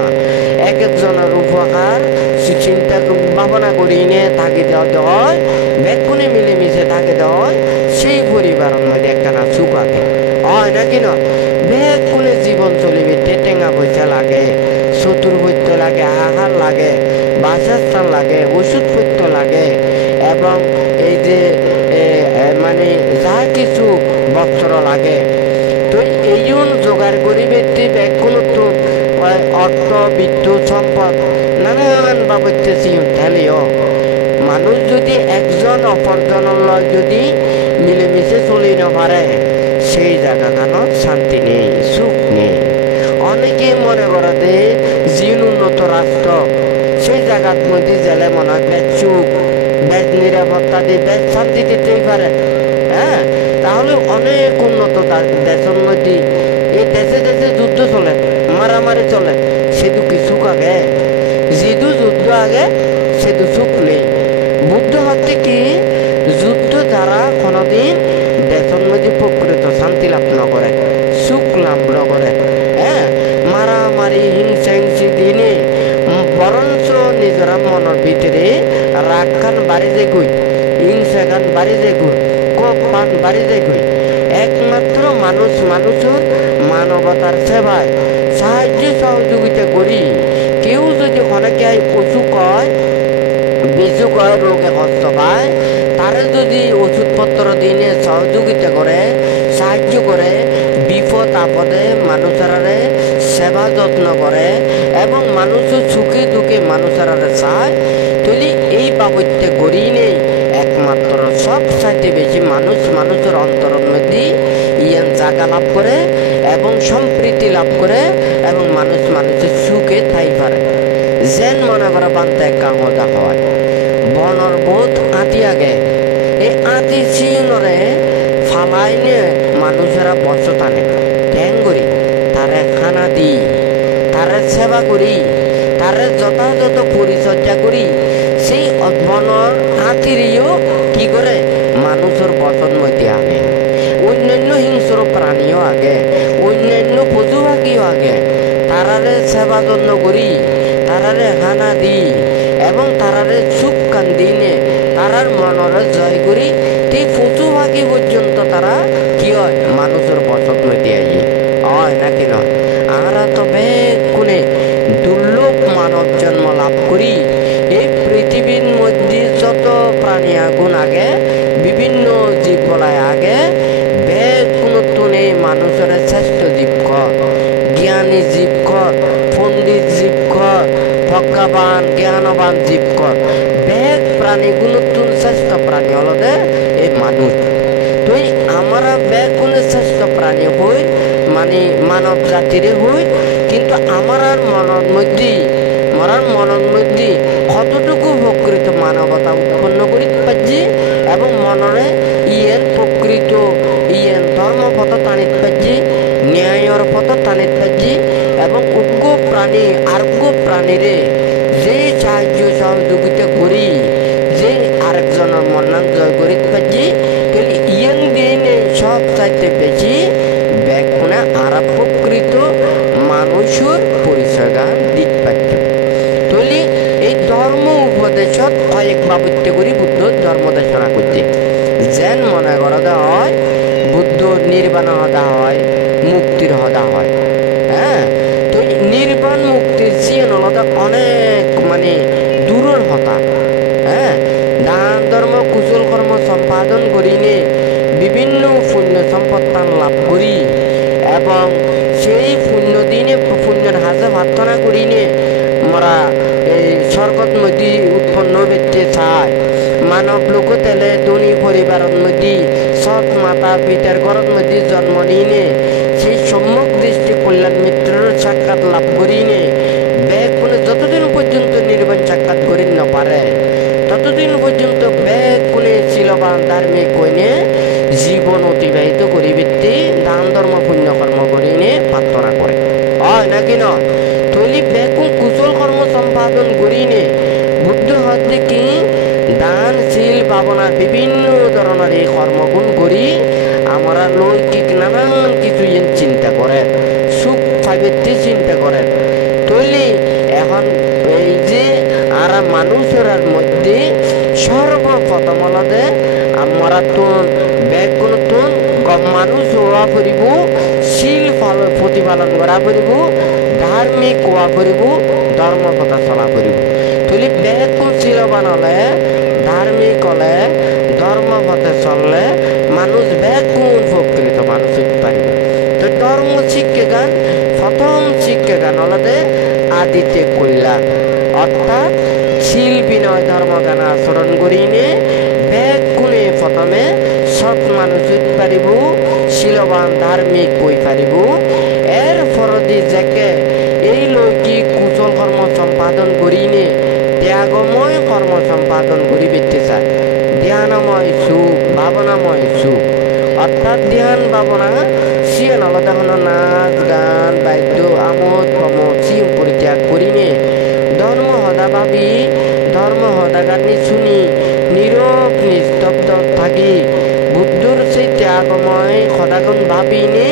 এক একজনের উপকার চিন্তা ভাবনা করি নিয়ে থাকি দেওয়া হয়, বেগুনে মিলেমিশে থাকে দেওয়া হয়, সেই পরিবারের মধ্যে একখানা সুখ আছে হয় না কিনা বেগুনে জীবন চলিবে টেটেঙা পয়সা লাগে, চতুর্বৈত্য লাগে, আহার লাগে, বাসস্থান লাগে, ওষুধপত্র লাগে এবং এই যে মানে যা কিছু বস্ত্র লাগে। তো এই জোগাড় করিবে কোনো তো অর্থ বিদ্যুৎ সম্পদ নানান বাবদে ঠেলিও মানুষ যদি একজন অপরজনের লয় যদি মিলেমিশে চলি না পারে সেই জায়গাখানত শান্তি নেই, সুখ নেই। অনেকে মনে করে যে জিন উন্নত রাষ্ট্র সেই জায়গার মধ্যে জেলে মনে হয় বেশ সুখ, বেশ নিরাপত্তা দিয়ে বেশ শান্তি দিতেই পারে। হ্যাঁ, তাহলে অনেক উন্নত দেশের মধ্যে এই দেশে দেশে যুদ্ধ চলে, মারামারি চলে, সেতু কি সুখ আগে? যেহেতু যুদ্ধ আগে সেতু সুখ নেই। বুদ্ধ হচ্ছে কি যুদ্ধ দ্বারা কোনোদিন দেশের মধ্যে প্রকৃত শান্তি লাভ না করে, সুখ লাভ না করে। হ্যাঁ, মারামারি হিংসা হিংসি দিনে বরঞ্চ নিজেরা মনের ভিতরে রাগ খান বাড়ি যে গই, হিংসা খান বাড়ি যে গই, কোপ পান বাড়ি যে গই। একমাত্র মানুষ মানুষের মানবতার সেবায় সাহায্য সহযোগিতা করি। কেউ যদি অনেকে অসুখ হয়, বিসুখ হয়, রোগে কষ্ট পায়, তারা যদি ওষুধপত্র দিয়ে সহযোগিতা করে, সাহায্য করে, বিপদ আপদে মানুষেরা সেবা যত্ন করে এবং মানুষের সুখে দুঃখে মানুষেরা চায়, তাহলে এই বাবদে করি নেই একমাত্র সব চাইতে বেশি মানুষের অন্তরের মধ্যে ইয়ান জায়গা লাভ করে এবং সম্প্রীতি লাভ করে এবং মানুষের সুখে থাই পারে। যেন মনে করে বান্তে কাঙদা হয় বনর বোধ আঁতি আগে এই আঁতি চিনরে ফালাই নিয়ে মানুষেরা বসত আনে ঠ্যাং করি, তারে খানা দিই, তারে সেবা করি, তারে যথাযথ পরিচর্যা করি। সেই বনর হাতিরিও কি করে মানুষের বচন মধ্যে আনে। অন্যান্য হিংস্র প্রাণীও আগে, অন্যান্য পশু পাখিও আগে, তারারে সেবা যত্ন করি, তারারে খানা দিই এবং তারারে সুখ কান দিনে তারার মনরে জয় করি। এই পশু পাখি পর্যন্ত তারা কি হয় মানুষের বচন মধ্যে আইয়ে হয় নাকি নয়। আমরা তো বেগুনে দুর্লভ মানব জন্ম লাভ করি। এই পৃথিবীর মধ্যে যত প্রাণী আগুন আগে, বিভিন্ন জীব বলায় আগে, বেগুন এই মানুষের শ্রেষ্ঠ জীবকর, জ্ঞানী জীবকর, পণ্ডিত জীবকর, প্রজ্ঞাবান জ্ঞানবান জীবকর। বেগ প্রাণী গুণতুন শ্রেষ্ঠ প্রাণী হল এই মানুষ। তো আমরা বেগুনের শ্রেষ্ঠ প্রাণী হই মানে মানব জাতিরে হই, কিন্তু আমার মনের মধ্যে কতটুকু প্রকৃত মানবতা উৎপন্ন করিতে পারছি এবং মনরে প্রকৃত ধর্মপথ টানিতে পারছি, ন্যায়ের পথ টানিতে পারছি এবং উগ্র প্রাণী আর্গ্য প্রাণীরে যে সাহায্য সহযোগিতা করি, যে আরেকজনের মন্নান জয় করিতে পারছি, তাহলে দিনে সব চাইতে বেশি ব্যাকুণে আর প্রকৃত মানুষের পরিচয় গান দিতে পারত। তাহলে এই ধর্ম উপদেশত কয়েক বাবত্য করি বুদ্ধ ধর্ম দেশনা করছে। যেন মনে করা হয় বুদ্ধ নির্বাণ হদা হয়, মুক্তির হদা হয়। হ্যাঁ, তো নির্বাণ মুক্তির চিহ্ন হদা অনেক মানে দূরের হতা। হ্যাঁ, দান ধর্ম কুশল কর্ম সম্পাদন করিনে বিভিন্ন পুণ্য সম্পদ লাভ করি এবং সেই পুণ্য দিনে পুণ্যের হাজে প্রার্থনা করি নে মরা এই স্বর্গত মধ্যে উৎপন্ন হইতে চায় মানব লোক তেলে ধনী পরিবারের মধ্যে সৎ মাতা পিতার ঘরের মধ্যে জন্ম নিয়ে সেই সম্মুখ দৃষ্টি কল্যাণ মিত্রের সাক্ষাৎ লাভ করি নে ব্যাগ কোনে যতদিন পর্যন্ত নির্বাণ সাক্ষাৎ করি না পারে ততদিন পর্যন্ত ব্যাগ কোনে শিলবান ধার্মিক কইনে জীবন অতিবাহিত করি ব্যক্তি দান ধর্ম পুণ্য কর্ম করি নে প্রার্থনা করে হয় নাকি নয় তৈলি ব্যাকুম কুশল কর্ম সম্পাদন করি নে বুদ্ধ হতে কি দানশীল ভাবনা বিভিন্ন ধরনের এই কর্মগুণ করি আমরা লৌকিক নানান কিছু চিন্তা করেন সুখ পাইতে চিন্তা করেন তৈলি এখন এই যে আর মানুষের মধ্যে সর্বপ্রথম হলদে আমরা তুন ব্যাগুণ তুন মানুষ হওয়া করিব শীল প্রতিপালন করা করিব ধার্মিক হওয়া করিব ধর্ম কথা চলা করিব তুলি ব্যাগুণ শীলবান হলে ধার্মিক হলে ধর্ম পথে চললে মানুষ ব্যাগুণ প্রকৃত মানুষ হইতে পারিব তো ধর্ম শিক্ষা গান প্রথম শিক্ষা গান হলদে আদিতে কল্যাণ অর্থাৎ শীল বিনয় ধর্মগান আচরণ করিনে ব্যাগ গুণে প্রথমে সৎ মানুষ হইতে পারিব শীলবান ধার্মিক হই পারিব এর ফরদি যাকে এই লৌকিক কুশল কর্ম সম্পাদন করিনে ত্যাগময় কর্ম সম্পাদন করি পেতে চায় ধ্যানময় সুখ ভাবনাময় সুখ অর্থাৎ ধ্যান ভাবনা সিয়ান আলাদা হলো নাচ গান বাদ্য আমোদ প্রমোদ সিম পরিত্যাগ করিনে ধর্ম হদা ভাবি ধর্ম হদা গানি শুনি নীরব নিস্তব্ধ থাকি বুদ্ধর সেই ত্যাগময় সদাগুণ ভাবিনে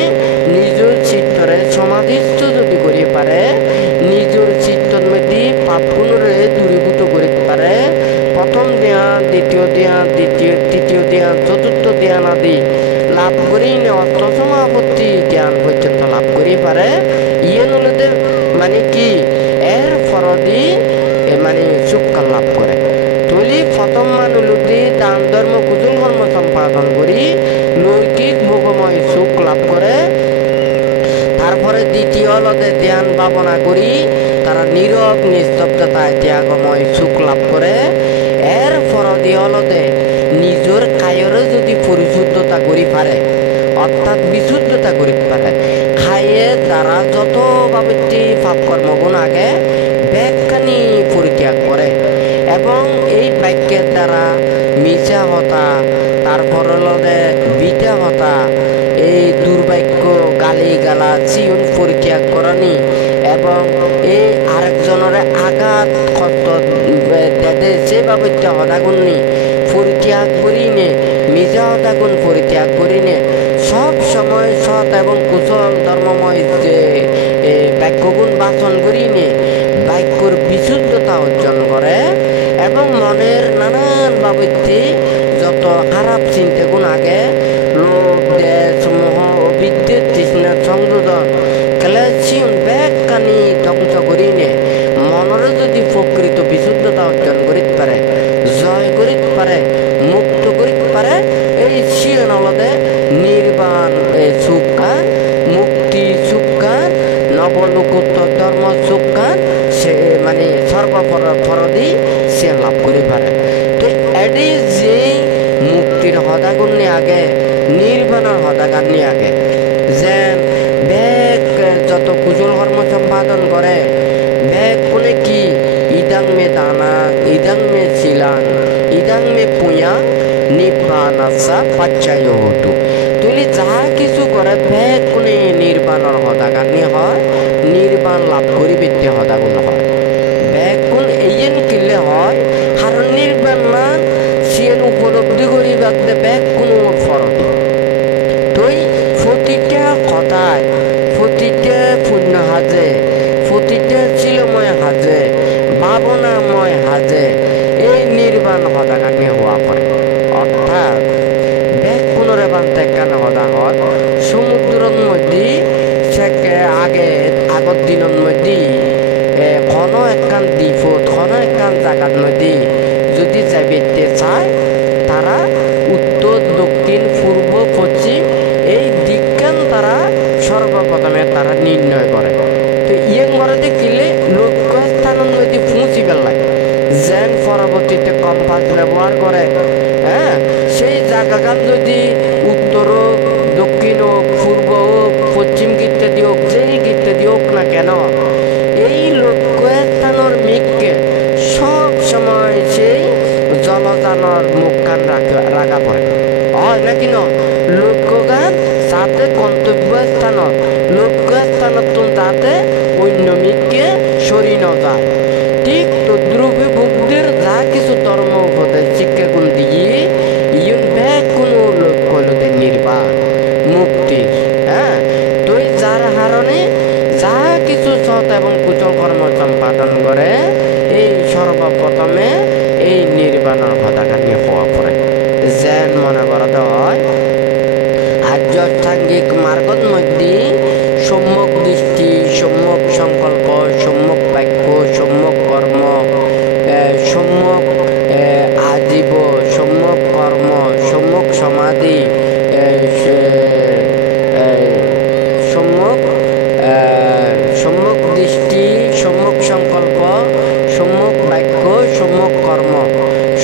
নিজের চিত্তরে সমাধিস্থ যদি করি পারে নিজের চিত্তর মধ্যে পাপগুণরে দূরীভূত করতে পারে প্রথম ধ্যান দ্বিতীয় ধ্যান তৃতীয় ধ্যান চতুর্থ ধ্যান আদি লাভ করি অষ্টসমাপত্তি জ্ঞান পর্যন্ত লাভ করি পারে ইয়ে নলতে মানে কি এর ফরদি মানে সুখ লাভ করে তৈলি প্রথম মানুষটি দান ধর্ম কুশল কর্ম সম্পাদন করি লৌকিক ভোগময় সুখ লাভ করে তারপরে দ্বিতীয় হলতে ধ্যান ভাবনা করি তারা নীরব নিস্তব্ধতায় ত্যাগময় সুখ লাভ করে এর ফরদি হলতে নিজের কায়রে যদি পরিশুদ্ধতা করি পারে অর্থাৎ বিশুদ্ধতা করিতে পারে খাইয়ে দ্বারা যত ভাবে পাপ কর্মগুণ আগে ব্যাগখানি পরিত্যাগ করে এবং এই বাক্যের দ্বারা মিশা হতা তারপর হলদে বিটা হতা এই দুর্বাক্য গালি গালা চিউন পরিত্যাগ করানি এবং এই আরেকজনের আঘাত কষ্ট দেদে সেভাবে হদাগুণনি পরিত্যাগ করিনে মিজা হদাগুণ পরিত্যাগ করিনে সব সময় সৎ এবং কুশল ধর্মময় বাক্যগুণ বাচন করিনে বাক্যর বিশুদ্ধতা অর্জন করে এবং মনের নানান বাবদে যত খারাপ চিন্তাগুণ আগে লোভ দেশ মোহ অবিদ্যের তৃষ্ণার সংযোজন ক্যালসিয়াম ব্যাগখানি ধ্বংস করিনে মনের যদি প্রকৃত বিশুদ্ধতা অর্জন করিতে পারে জয় করিতে পারে মুক্ত করিতে পারে এই সিয়ন হলদে নির্বাণ সুখান মুক্তি সুখান নবলোকোত্তর ধর্ম সুখান সে মানে সর্বফরদি সে লাভ করি পারে তো এটি যে মুক্তির হদাগুণ নিয়ে আগে নির্বাণের হদাগান নিয়ে আগে যে ব্যাগ যত কুশল কর্ম সম্পাদন করে ব্যাগ কোনে কি ইদাং মে দানা ইদাং মে শিলান ইদাং মে পুয়া নির্বাণ আসা পাচ্চায় হতো তুলি যাহা কিছু করে ব্যাগ কোনে নির্বাণের হদাগানি হয় নির্বাণ লাভ করি বেতে হদাগুণ হয় ব্যাগ কোন এইন কিনলে হয় কারণ নির্বাণ না সিয়েন উপলব্ধি করি বাদে ব্যাগ কোনো ফরতে তুই প্রতিটা কথায় প্রতিটা পুণ্য হাজে প্রতিটা চিলময় হাজে ভাবনাময় হাজে এই নির্বাণ হদাগানি হওয়া পড়ে অর্থাৎ ব্যাগ পুনরে বানতে কেন হদা হয় সমুদ্রের মধ্যে সেকে আগত দিনের মধ্যে কোনো একখান দ্বীপত কোনো একখান জায়গার মধ্যে যদি যাইতে চায় তারা উত্তর দক্ষিণ পূর্ব পশ্চিম এই দিকখান তারা সর্বপ্রথমে তারা নির্ণয় করে তো ইয়েং মরে দেখিলে লক্ষ্য স্থানের মধ্যে পৌঁছি পেলায় যেন পরবর্তীতে কম্পাস ব্যবহার করে। হ্যাঁ, সেই জায়গাখান যদি উত্তর হোক, দক্ষিণ হোক, পূর্ব হোক, পশ্চিম গির্তে হোক, যেই গির্তে হোক না কেন, এই লক্ষ্য স্থানের মিককে সব সময় সেই জলযানের মুখখান রাখা পড়ে হয় নাকি ন লক্ষ্যগান যাতে গন্তব্য স্থানত লক্ষ্য স্থানত যাতে অন্য মিককে সরি ন যায়। ঠিক তদ্রুপে বুদ্ধের যা কিছু ধর্ম উপদেশ শিক্ষা গুণ দিয়ে ইয়ন ব্যাগ কোনো লক্ষ্য হলতে নির্বাণ মুক্তির। হ্যাঁ, তো যার কারণে যা কিছু সৎ এবং কুশল কর্ম সম্পাদন করে এই সর্বপ্রথমে এই নির্বাণের পতাকানি হওয়া পড়ে। যেন মনে করা হয় আর্য অষ্টাঙ্গিক মার্গের মধ্যে সম্যক দৃষ্টি, সম্যক সংকল্প, সম্যক বাক্য, সম্যক কর্ম, সম্যক আজীব, সম্যক কর্ম, সম্যক সমাধি, সম্যক দৃষ্টি, সম্যক সংকল্প, সম্যক বাক্য, সম্যক কর্ম,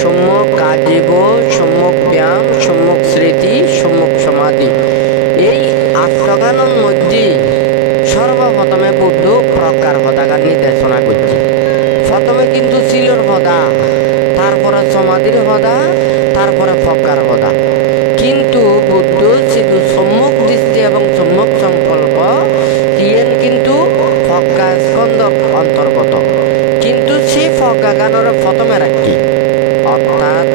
সম্যক আজীব, সম্যক ব্যায়াম, সম্যক স্মৃতি, সম্যক সমাধি, এই আটগানের মধ্যে সর্বপ্রথমে বুদ্ধ প্রকার হদাগার নির্দেশনা করছে। প্রথমে কিন্তু ছিলর হদা, তারপরে সমাধির হদা, তারপরে প্রকার হদা। কিন্তু বুদ্ধ শুধু সম্যক দৃষ্টি এবং সম্যক সংকল্প দিয়েন কিন্তু প্রজ্ঞা স্কন্ধ অন্তর্গত। কিন্তু সেই প্রজ্ঞা গানের প্রথমে রাখি, অর্থাৎ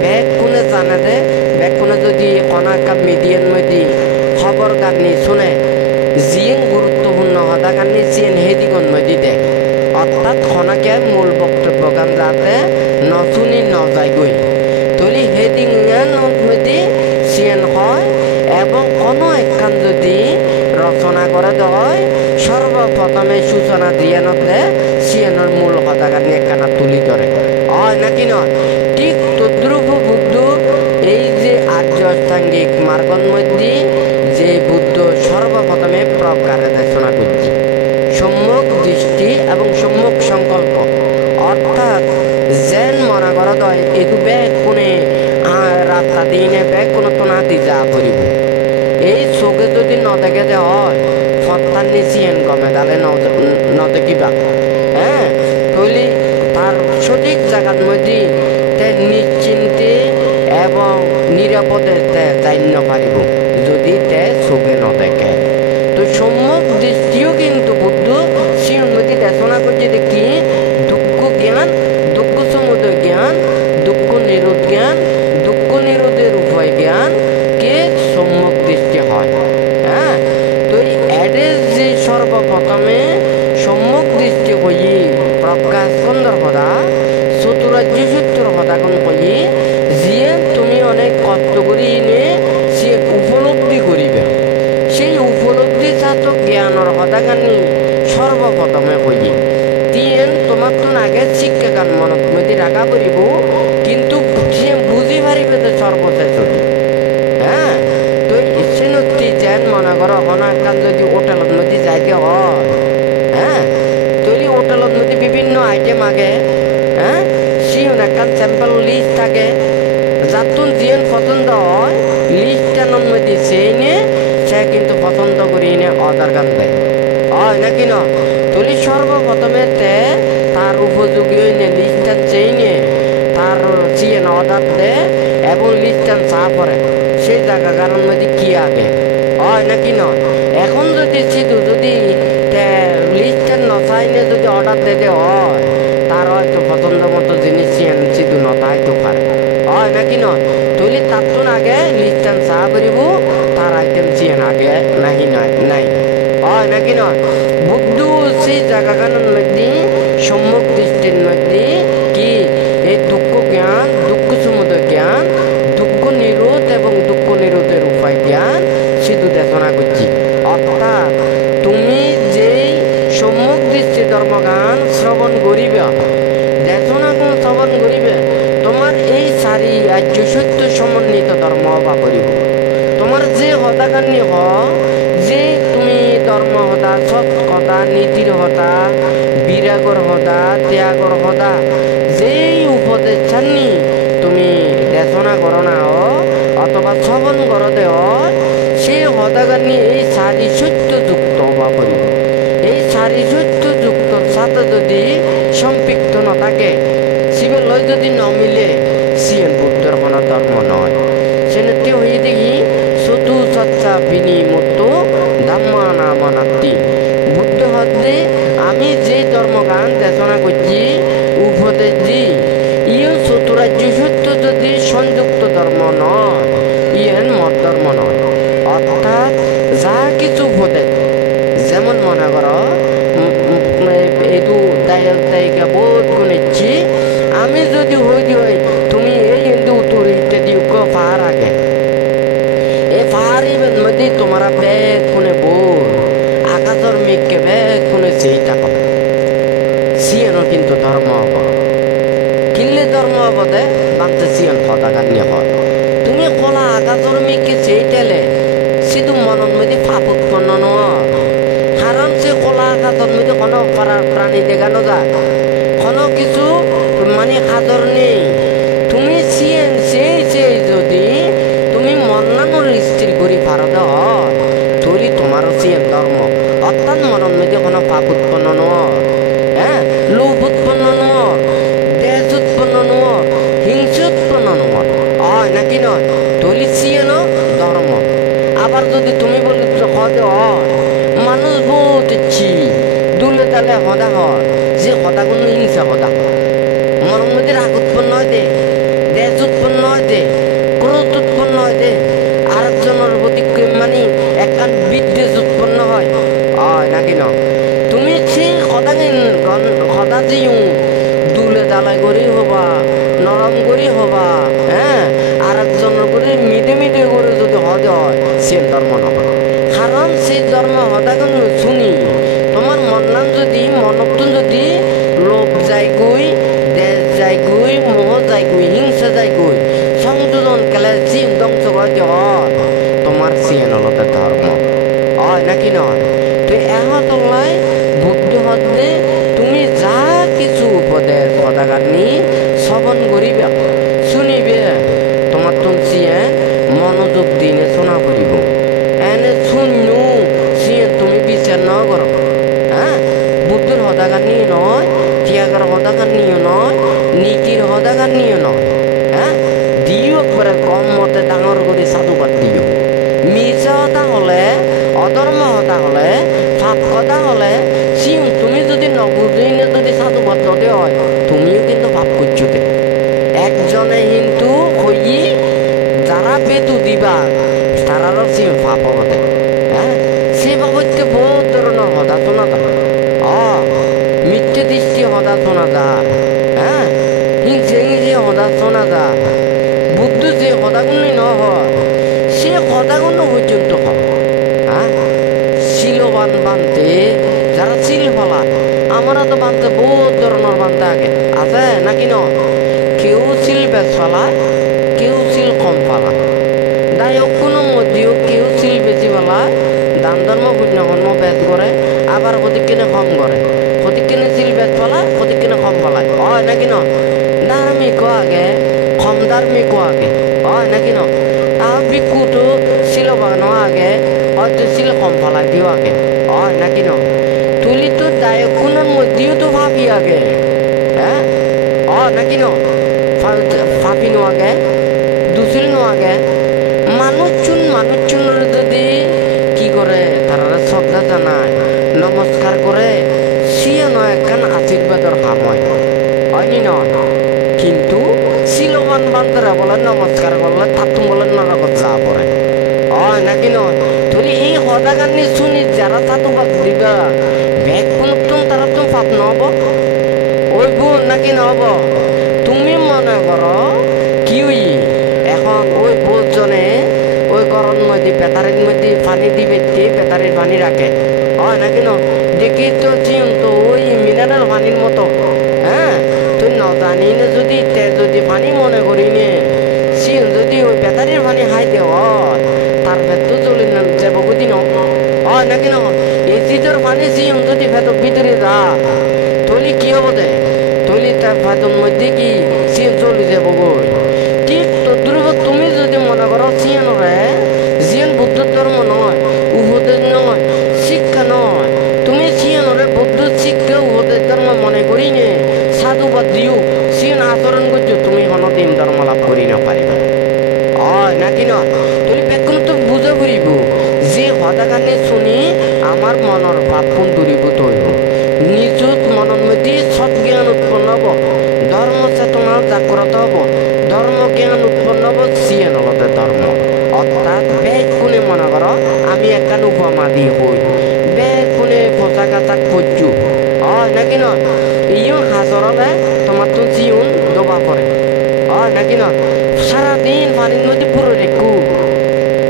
ব্যাগ কোনে জানে দে, ব্যাগ কোনে যদি অনাকা মিডিয়ান মধ্যে খবর গানি শুনে জিয়েন গুরুত্বপূর্ণ হদা গানি চিয়েন হেদিগন মধ্যে দেয়, অর্থাৎ খনাকে মূল বক্তব্য গান যাতে নশুনি নজায় গই তলি হেদিঙান মধ্যে চিয়েন হয়। এবং কোনো একখান যদি রচনা করে হয় সর্বপ্রথমে সূচনা দিয়ে নতে চিয়েনের মূল হদা গানি একখানা তুলি ধরে হয় নাকি নয়। ঠিক তদ্রুপ বুদ্ধ এই যে আর্য অষ্টাঙ্গিক মার্গের মধ্যে যে বুদ্ধ সর্বপ্রথমে প্রকারে দেশনা করছে সম্যক দৃষ্টি এবং সম্যক সংকল্প, অর্থাৎ যেন মনে করা হয় এটু ব্যাগ কোনে রাস্তা দিনে ব্যাগ কোনো তো না দি যা পড়িব, এই চোখে যদি ন দেখে দে হয় ফত্তার নিচিয়েন গমে তাহলে ন দেখিবা। হ্যাঁ, তৈলি তার সঠিক জায়গার মধ্যে তে নিশ্চিন্তে এবং নিরাপদে তে জান্য পারিব যদি তে চোখে ন দেখে। তো সম্যক দৃষ্টিও কিন্তু বুদ্ধ সিয়ন মধ্যে দেশনা করছে দেখি দুঃখ জ্ঞান, দুঃখ সমুদয় জ্ঞান, দুঃখ নিরোধ জ্ঞান, দুঃখ নিরোধের উপায় জ্ঞান কে সম্যক দৃষ্টি হয়। হ্যাঁ, তো এই অ্যাডেস যে সর্বপ্রথমে সম্যক দৃষ্টি হই প্রজ্ঞা স্কন্ধর হদা চতুরাজ্য সত্যর হদাগণ হই যিয়ে তুমি অনেক কষ্ট করি নে সে উপলব্ধি করিবে, সেই উপলব্ধি ছাত জ্ঞানের হদাগানি সর্বপ্রথমে হই তিয়েন তোমার তো আগে শিক্ষা গান মনত মধ্যে রাখা করিব, কিন্তু সে বুঝি পারিবে যে সর্বশেষ হই। হ্যাঁ, তো সে নতি যেন মনে করো অনাকান যদি হোটেলের মধ্যে যাইতে হয়, হ্যাঁ তৈরি হোটেলের মধ্যে বিভিন্ন আইটেম আগে, হ্যাঁ সিউন একখান স্যাম্পল লিস্ট থাকে, যাতুন জিয়েন পছন্দ হয় লিস্টটার মধ্যে সেই নিয়ে সে কিন্তু পছন্দ করি নে অর্ডার গান দেয় হয় নাকি ন। তৈরি সর্বপ্রথমে তে তার উপযোগী হইনে লিস্টটান চেয়ে নিয়ে তার চিয়েন অর্ডার দেয় এবং লিস্টটান চা পড়ে সেই জায়গার মধ্যে কি আগে হয় নাকি নয়। এখন যদি শুধু যদি লিস্টটার নচাইনে যদি অর্ডার দিতে হয় তার হয়তো পছন্দ মতো জিনিস চিয়েন শুধু নতাইতে পারে হয় নাকি নয়। তুলি তার তো আগে লিস্টটান চা করিব তার আইটেম চিয়েন আগে নাহি নয় নাই হয় নাকি নয়। বুদ্ধ সেই জায়গাখানের মধ্যে সম্যক দৃষ্টির মধ্যে কি এই দুঃখ জ্ঞান, দুঃখ সমুদয় জ্ঞান, দুঃখ নিরোধ এবং দুঃখ নিরোধের উপায় জ্ঞান শুধু দেশনা করছি। অর্থাৎ তুমি যেই সম্যক দৃষ্টি ধর্মগান শ্রবণ করিবে, দেশনা কোন শ্রবণ করিবে, তোমার এই চারি আর্য সত্য সমন্বিত ধর্ম হওয়া করিব। তোমার যে হতাকান্নি হ যে তুমি ধর্ম হতা, সৎ কথা, নীতির হতা, বিরাগর হতা, ত্যাগর হতা, যেই উপদেশ চাননি তুমি দেশনা করো না অথবা শ্রবণ করো দে সেই হতাগানি এই সারি সত্য যুক্ত হওয়া করিব। এই সারি সত্য যুক্তর সাথে যদি সম্পৃক্ত ন থাকে, শিবের লয় যদি ন মিলে, সিএন বুদ্ধের কোনো ধর্ম নয়। সেনেতে হয়ে দেখি চতু সচ্চা বিনিমুক্ত ধাম্মা নামানাত্তি। বুদ্ধ হতে আমি যে ধর্মগান দেশনা করছি উপদেশ দিই, ইয়ে চতুরাজ্য সত্য যদি সংযুক্ত ধর্ম নয়, ইয়েন মত ধর্ম নয়। অর্থাৎ যা কিছু উপদেশ, যেমন মনে করো এইটু দায়িকা বহুত গুণেছি, আমি যদি হইতে হয় তুমি এই হিন্দু উত্তর ইত্যাদি পাহাড় আগে এই পাহাড়ের মধ্যে তোমারা ব্যাগ কোনে বোর আকাশর মেঘকে ব্যাগ কোনে সেই থাকো, সিয়ানো কিন্তু ধর্ম হব। কিনলে ধর্ম হব দে বাংতে সিয়ান হতাঘাত নিয়ে হয়। তুমি কলা আকাশর মেঘকে সেই টেলে শুধু মনের মধ্যে পাপ উৎপন্ন নয়, কারণ সে কলা আকাশর মধ্যে কোনো প্রাণী দেখানো যায়, কোনো কিছু মানে খাদর নেই। তুমি সিয়েন সেই যদি তুমি মন্নানোর স্থির করি পারো হয়, তৈরি তোমারও সিয়েন ধর্ম। অর্থাৎ মনের মধ্যে কোনো পাপ উৎপন্ন নয়, হ্যাঁ, লোভ উৎপন্ন নয়, দেশ উৎপন্ন নয়, হিংসা উৎপন্ন নয়, হয় নাকি নয়, তৈরি সিয়েনও ধর্ম। আবার যদি তুমি বলি হদে হয়, মানুষ বহুত ইচ্ছি দুলে তালে হদা হয়, যে হদা কোনো হিংসা হদা, মনের মধ্যে রাগ উৎপন্ন হয় দে, দেশ উৎপন্ন হয় দে, ক্রোধ উৎপন্ন হয় দে, আরেকজনের প্রতি মানে একখান বিদ্বেষ উৎপন্ন হয় নাকি ন। তুমি সেই সদা দিও দুলে দালাই করি হবা, নরম করি হবা, হ্যাঁ, আরেকজনের করে মিটে মিটে করে যদি হদে হয়, সে ধর্ম নয়। কারণ সেই ধর্ম হদাকে শুনি তোমার মন্নান যদি মনতুন যদি লোভ যাই গই, দেশ যাই গই, মোহ যাই গই, হিংসা যাই গই, সংযোজন কেলে চিন ধ্বংস করতে হয়, তোমার সিয়েন হলতে ধর্ম হয় নাকি নয়। তো এহতলাই বুদ্ধ হতে তুমি যা কিছু উপদেশ হদাগানি শ্রবণ করিবে শুনিবে, তোমার তুমি সিয়েন মনোযোগ দিনে শোনা করিব। এনে শুনু সিয়েন তুমি বিচার ন করো, হ্যাঁ, বুদ্ধের হদাগান নিয়ে নয়, ত্যাগের হদাগান নিয়ে নয়, নীতির হদাগান নিয়ে নয়, হ্যাঁ, দিও একবারে কম মতে ডাঙর করে সাধুবাদ দিও। মিছা হতা হলে, অধর্ম হতা হলে, পাপ কথা হলে সিং তুমি যদি নবুঝই না যদি সাধুবাদ নদে হয়, তুমিও কিন্তু পাপ করছো। একজনে কিন্তু হই যারা বেতু দিবা তারারও সিং পাপ হতে, হ্যাঁ, সে বাবদকে বহুত ধরনের হদা শোনা যায়, মিথ্যে দৃষ্টি হদা শোনা যায়, হ্যাঁ, হিংসে হিংসে হদা শোনা যায়। বুদ্ধ যে হদাগুলি ন হয় সে হদাগুলো পর্যন্ত হয়, হ্যাঁ, শিলবান বানতে যারা শিল ফলা, আমরা তো বানতে বহুত ধরনের বানতে আগে আছে নাকি ন। কেউ শিল বেশ ফেলায়, কেউ শিল কম ফেলায়, দায়ক কোনো মধ্যেও কেউ শিল বেশি ফেলায়, দান ধর্ম পুণ্য কর্ম বেশ করে, আবার কদিকনে কম করে, কদিকনে শিল বেশ ফেলায়, কদিকনে কম ফেলায়, হয় নাকি ন। ধার্মিক আগে কম ধার্মিক আগে, হয় নাকি ন। তাও বিকুটো শিল বাগানো আগে হয়তো শিল কম ফেলাই দিও আগে, হয় নাকি ন। তুলি তো দায়ক কোনোর মধ্যেও তো ভাবি আগে, হ্যাঁ, নাকি ন। ভাবি নো আগে, দুশিল নো আগে, মানুষজনের যদি কি করে তারা শ্রদ্ধা জানায়, নমস্কার করে, সিও নয় একখান আশীর্বাদর কাম হয়নি নয়। কিন্তু শিলবান বান্ধরা বলে নমস্কার করলে তাতুম বলে নরকত যা পড়ে, হয় নাকি নয়। তুই এই হদাগানি শুনি যারা সাধুবাদ দিবা ব্যাগ কোন তারা তুমি পাপ নহব, ওই বোন নাকি নহব। তুমি মনে করো কি এখন ওই বোধজনে ওই গরম মধ্যে বেতারের মধ্যে পানি দিবে, বেতারের পানি রাখে, হয় নাকি ন। দেখি তো চিন তো ওই মিনারেল পানির মতো, হ্যাঁ, তুই ন জানি না যদি যদি পানি মনে করি নে চিন যদি ওই বেতারের পানি হাই দে, তার ভেতর চলি না যাব বুঝি ন, হয় নাকি ন। এই শীতর পানি সিয়ন যদি ভেতর ভিতরে যা তলি কি হবো দে তলি তার ভেতর মধ্যে কি সিয়ন চলে যাবো গই ঠিক তদ্রুপ তুমি যদি মনে করো সিয়ন রে জিয়ন বুদ্ধ ধর্ম নয় উপদেশ নয় শিক্ষা নয় তুমি সিয়ন রে বুদ্ধ শিক্ষা উপদেশ ধর্ম মনে করি নে সাধুবাদ দিও সিয়ন আচরণ করছো তুমি কোনোদিন ধর্ম লাভ করি না পারিবা নাকি নয় তুমি বেগুন তো বুঝে ফুরিব যে হদাখানে শুনি আমার মনের পাপন দূরীভূত হইব নিযুত মনের মধ্যে সৎজ্ঞান উৎপন্ন হব ধর্ম চেতনা জাগ্রত হব ধর্ম জ্ঞান উৎপন্ন হব সিয়ে নলতে ধর্ম অর্থাৎ বেগ কোনে মনে করো আমি একটা উপমা দিয়ে হই বেগ কোনে পোশাক আশাক পরছু নাকি নয় ইও হাজরলে তোমার তো জিউন ডোবা পড়ে নাকি নয় সারাদিন পানির মধ্যে পুরো রেখু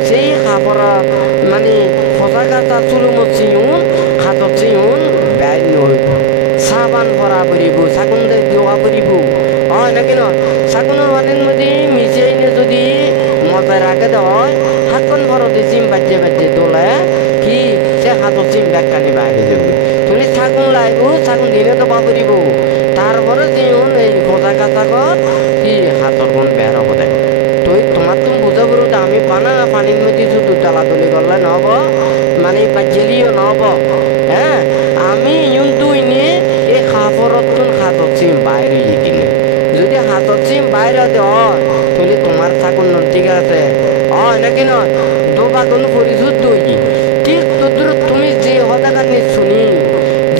সেই খাপড়া মানে পোশাক আশাক চুলুমো চিউন হাতত চিউন ব্যয় নই সাবান ভরা পরিব সাগুন দিয়ে দেওয়া পরিব নাকি নয় সাগুনের পানির মধ্যে মিশিয়ে এনে যদি মজায় রাখে দেয় হাতখন ভরতে চিম বাজে বাজে তোলে কি সে হাতত চিম ব্যাগখানি বাইরে যাবে তুমি সাগুন লাগব সাগুন দিনে তো বাপরিব তারপরে যেমন এই পোশাক আশাকত কি হাতর কোন বের হবো দেখো তুই তোমার তুমি বুঝা পারো আমি বানা পানির মধ্যে শুধু তালাতুলি করলে নহব মানে বাজ্যেলিও নহব হ্যাঁ আমি ইউন তুই নিয়ে এই খাপরত হাতত চিম বাইরে কিনে যদি হাতত চিম বাইরে হয় তাহলে তোমার সাগুন ঠিক আছে নাকি নয় দোবাদন পরিশোধ দই ঠিক তোর তুমি যে হদাখানি শুনি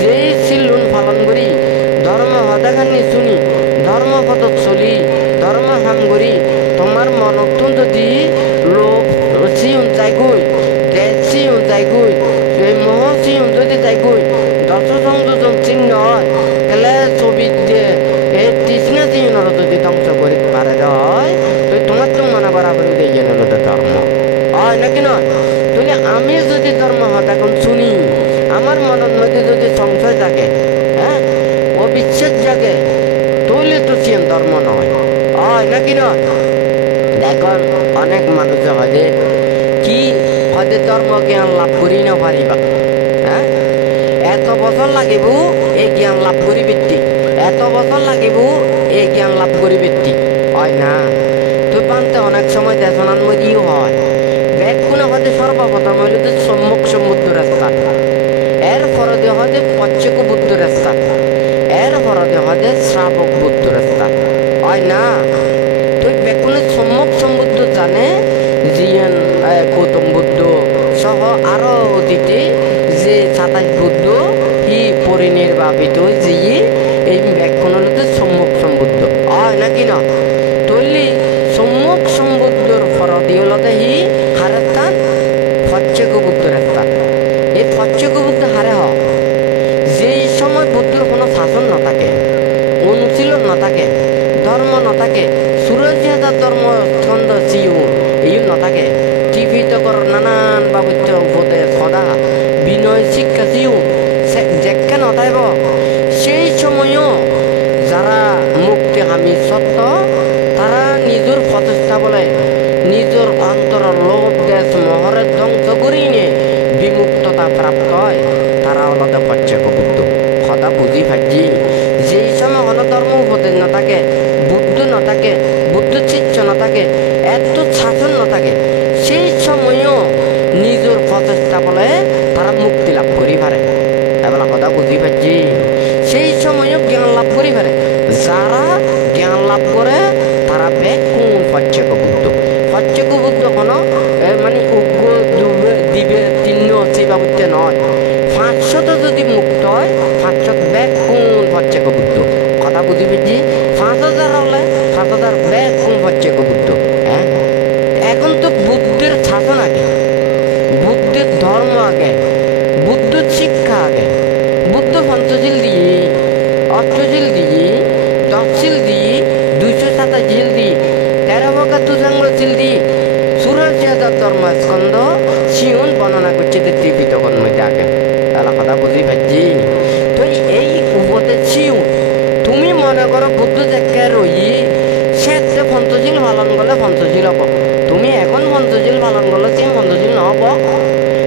যেই সিলুন পালন করি ধর্ম হদাখানি শুনি ধর্ম পদত চলি ধর্ম হাম করি তোমার মনতুন যদি লোভ চিউন যাইগৈ দেশ চিউন যাইগৈ এই মহ চিউন যদি যাইগৈ দশ সংযোজন চিহ্ন হয় তাহলে ছবি দিয়ে এই তৃষ্ণা চিহ্নর যদি ধ্বংস করি পারে হয় তো তোমার তো মনে বরাবর দিয়ে নিল ধর্ম নাকি নয় তাহলে আমি যদি ধর্ম হঠাৎ শুনি আমার মনের মধ্যে যদি সংশয় থাকে হ্যাঁ অবিশ্বাস জাগে তাহলে তো সিয়ন ধর্ম নয় নাকি নয় দেখুন অনেক মানুষ হদে কি হদে ধর্ম জ্ঞান লাভ করি না পারিবা হ্যাঁ এত বছর লাগিব এই জ্ঞান লাভ করি ব্যক্তি এত বছর লাগিব এই জ্ঞান লাভ করি ব্যক্তি হয় না তুই পানতে অনেক সময় দেশনার মধ্যেও হয় ব্যাগ কোনে হতে সর্বপ্রথম হইলে তো সম্মুখ সমুদ্র রাস্তা এর পরদে হতে পশ্চিম বুদ্ধ রাস্তা এর পরদে হতে শ্রাবক বুদ্ধ রাস্তা হয় না তুই বেকুনে সম্মুখ সমুদ্র জানে জিয়ান গৌতম বুদ্ধ সহ আরো অতীতে যে 27 বুদ্ধ হি পরিনির্বাপিত যে এই ব্যাকুণ হলো সম্মুখ সমুদ্র নাকি না তৈলি সম্মুখ সমুদ্রর ফরদি হলো হি হারের স্থান পশ্চিম বুদ্ধের স্থান এই পশ্চিম বুদ্ধ হারে হয় যেই সময় বুদ্ধর কোনো শাসন না থাকে অনুশীলন না থাকে ধর্ম না থাকে সুরজিয়াদার ধর্ম ছন্দ চিউ এই না থাকে টিভিত কর নানান বাবুত্য উপদেশ সদা বিনয় শিক্ষা চিউ যেকে নথাইব সেই সময়ও যারা মুক্তি হামি সত্য তারা নিজের প্রচেষ্টা বলে নিজের অন্তরের লোভ দেশ মহরের ধ্বংস করি নিয়ে বিমুক্ততা প্রাপ্ত হয় তারা হলতে পশ্চাৎ বুদ্ধ সদা বুঝি ভাজি যেই সময় হল ধর্ম উপদেশ না থাকে বুদ্ধ না থাকে বুদ্ধ চিত্ত না থাকে এত শাসন না থাকে সেই সময়ও নিজের প্রচেষ্টা বলে তারা মুক্তি লাভ করি পারে এবার সদা বুঝি ভাজি সেই সময়ও জ্ঞান লাভ করি পারে যারা জ্ঞান লাভ করে তারা কোন পশ্চাৎ বুদ্ধ পশ্চাৎ বুদ্ধ কোনো মানে উগ্র দিবে তিন্ন সেবা বুদ্ধ নয় 500 যদি মুক্ত হয় 500 ব্যাগ কোন পশ্চাৎ বুদ্ধ কথা বুঝি পেয়েছি 5000 হলে 5000 ব্যাগ কোন পশ্চাৎ বুদ্ধ হ্যাঁ এখন তো বুদ্ধের শাসন আগে বুদ্ধের ধর্ম আগে বুদ্ধ শিক্ষা আগে বুদ্ধ পঞ্চশীল দিয়ে অষ্টশীল দিয়ে 10 শীল দিয়ে 227 শীল দিয়ে 13 প্রকার তুষাঙ্গশীল দিয়ে সুরজিয়াদার ধর্ম স্কন্ধ সিউন বর্ণনা করছে ত্রিপিটকর মধ্যে আগে তাহলে কথা বুঝি পাচ্ছি তো এই উপদেশ সিউন তুমি মনে করো বুদ্ধ দেখে রই সে পঞ্চশীল পালন করলে পঞ্চশীল হব তুমি এখন পঞ্চশীল পালন করলে সে পঞ্চশীল নহব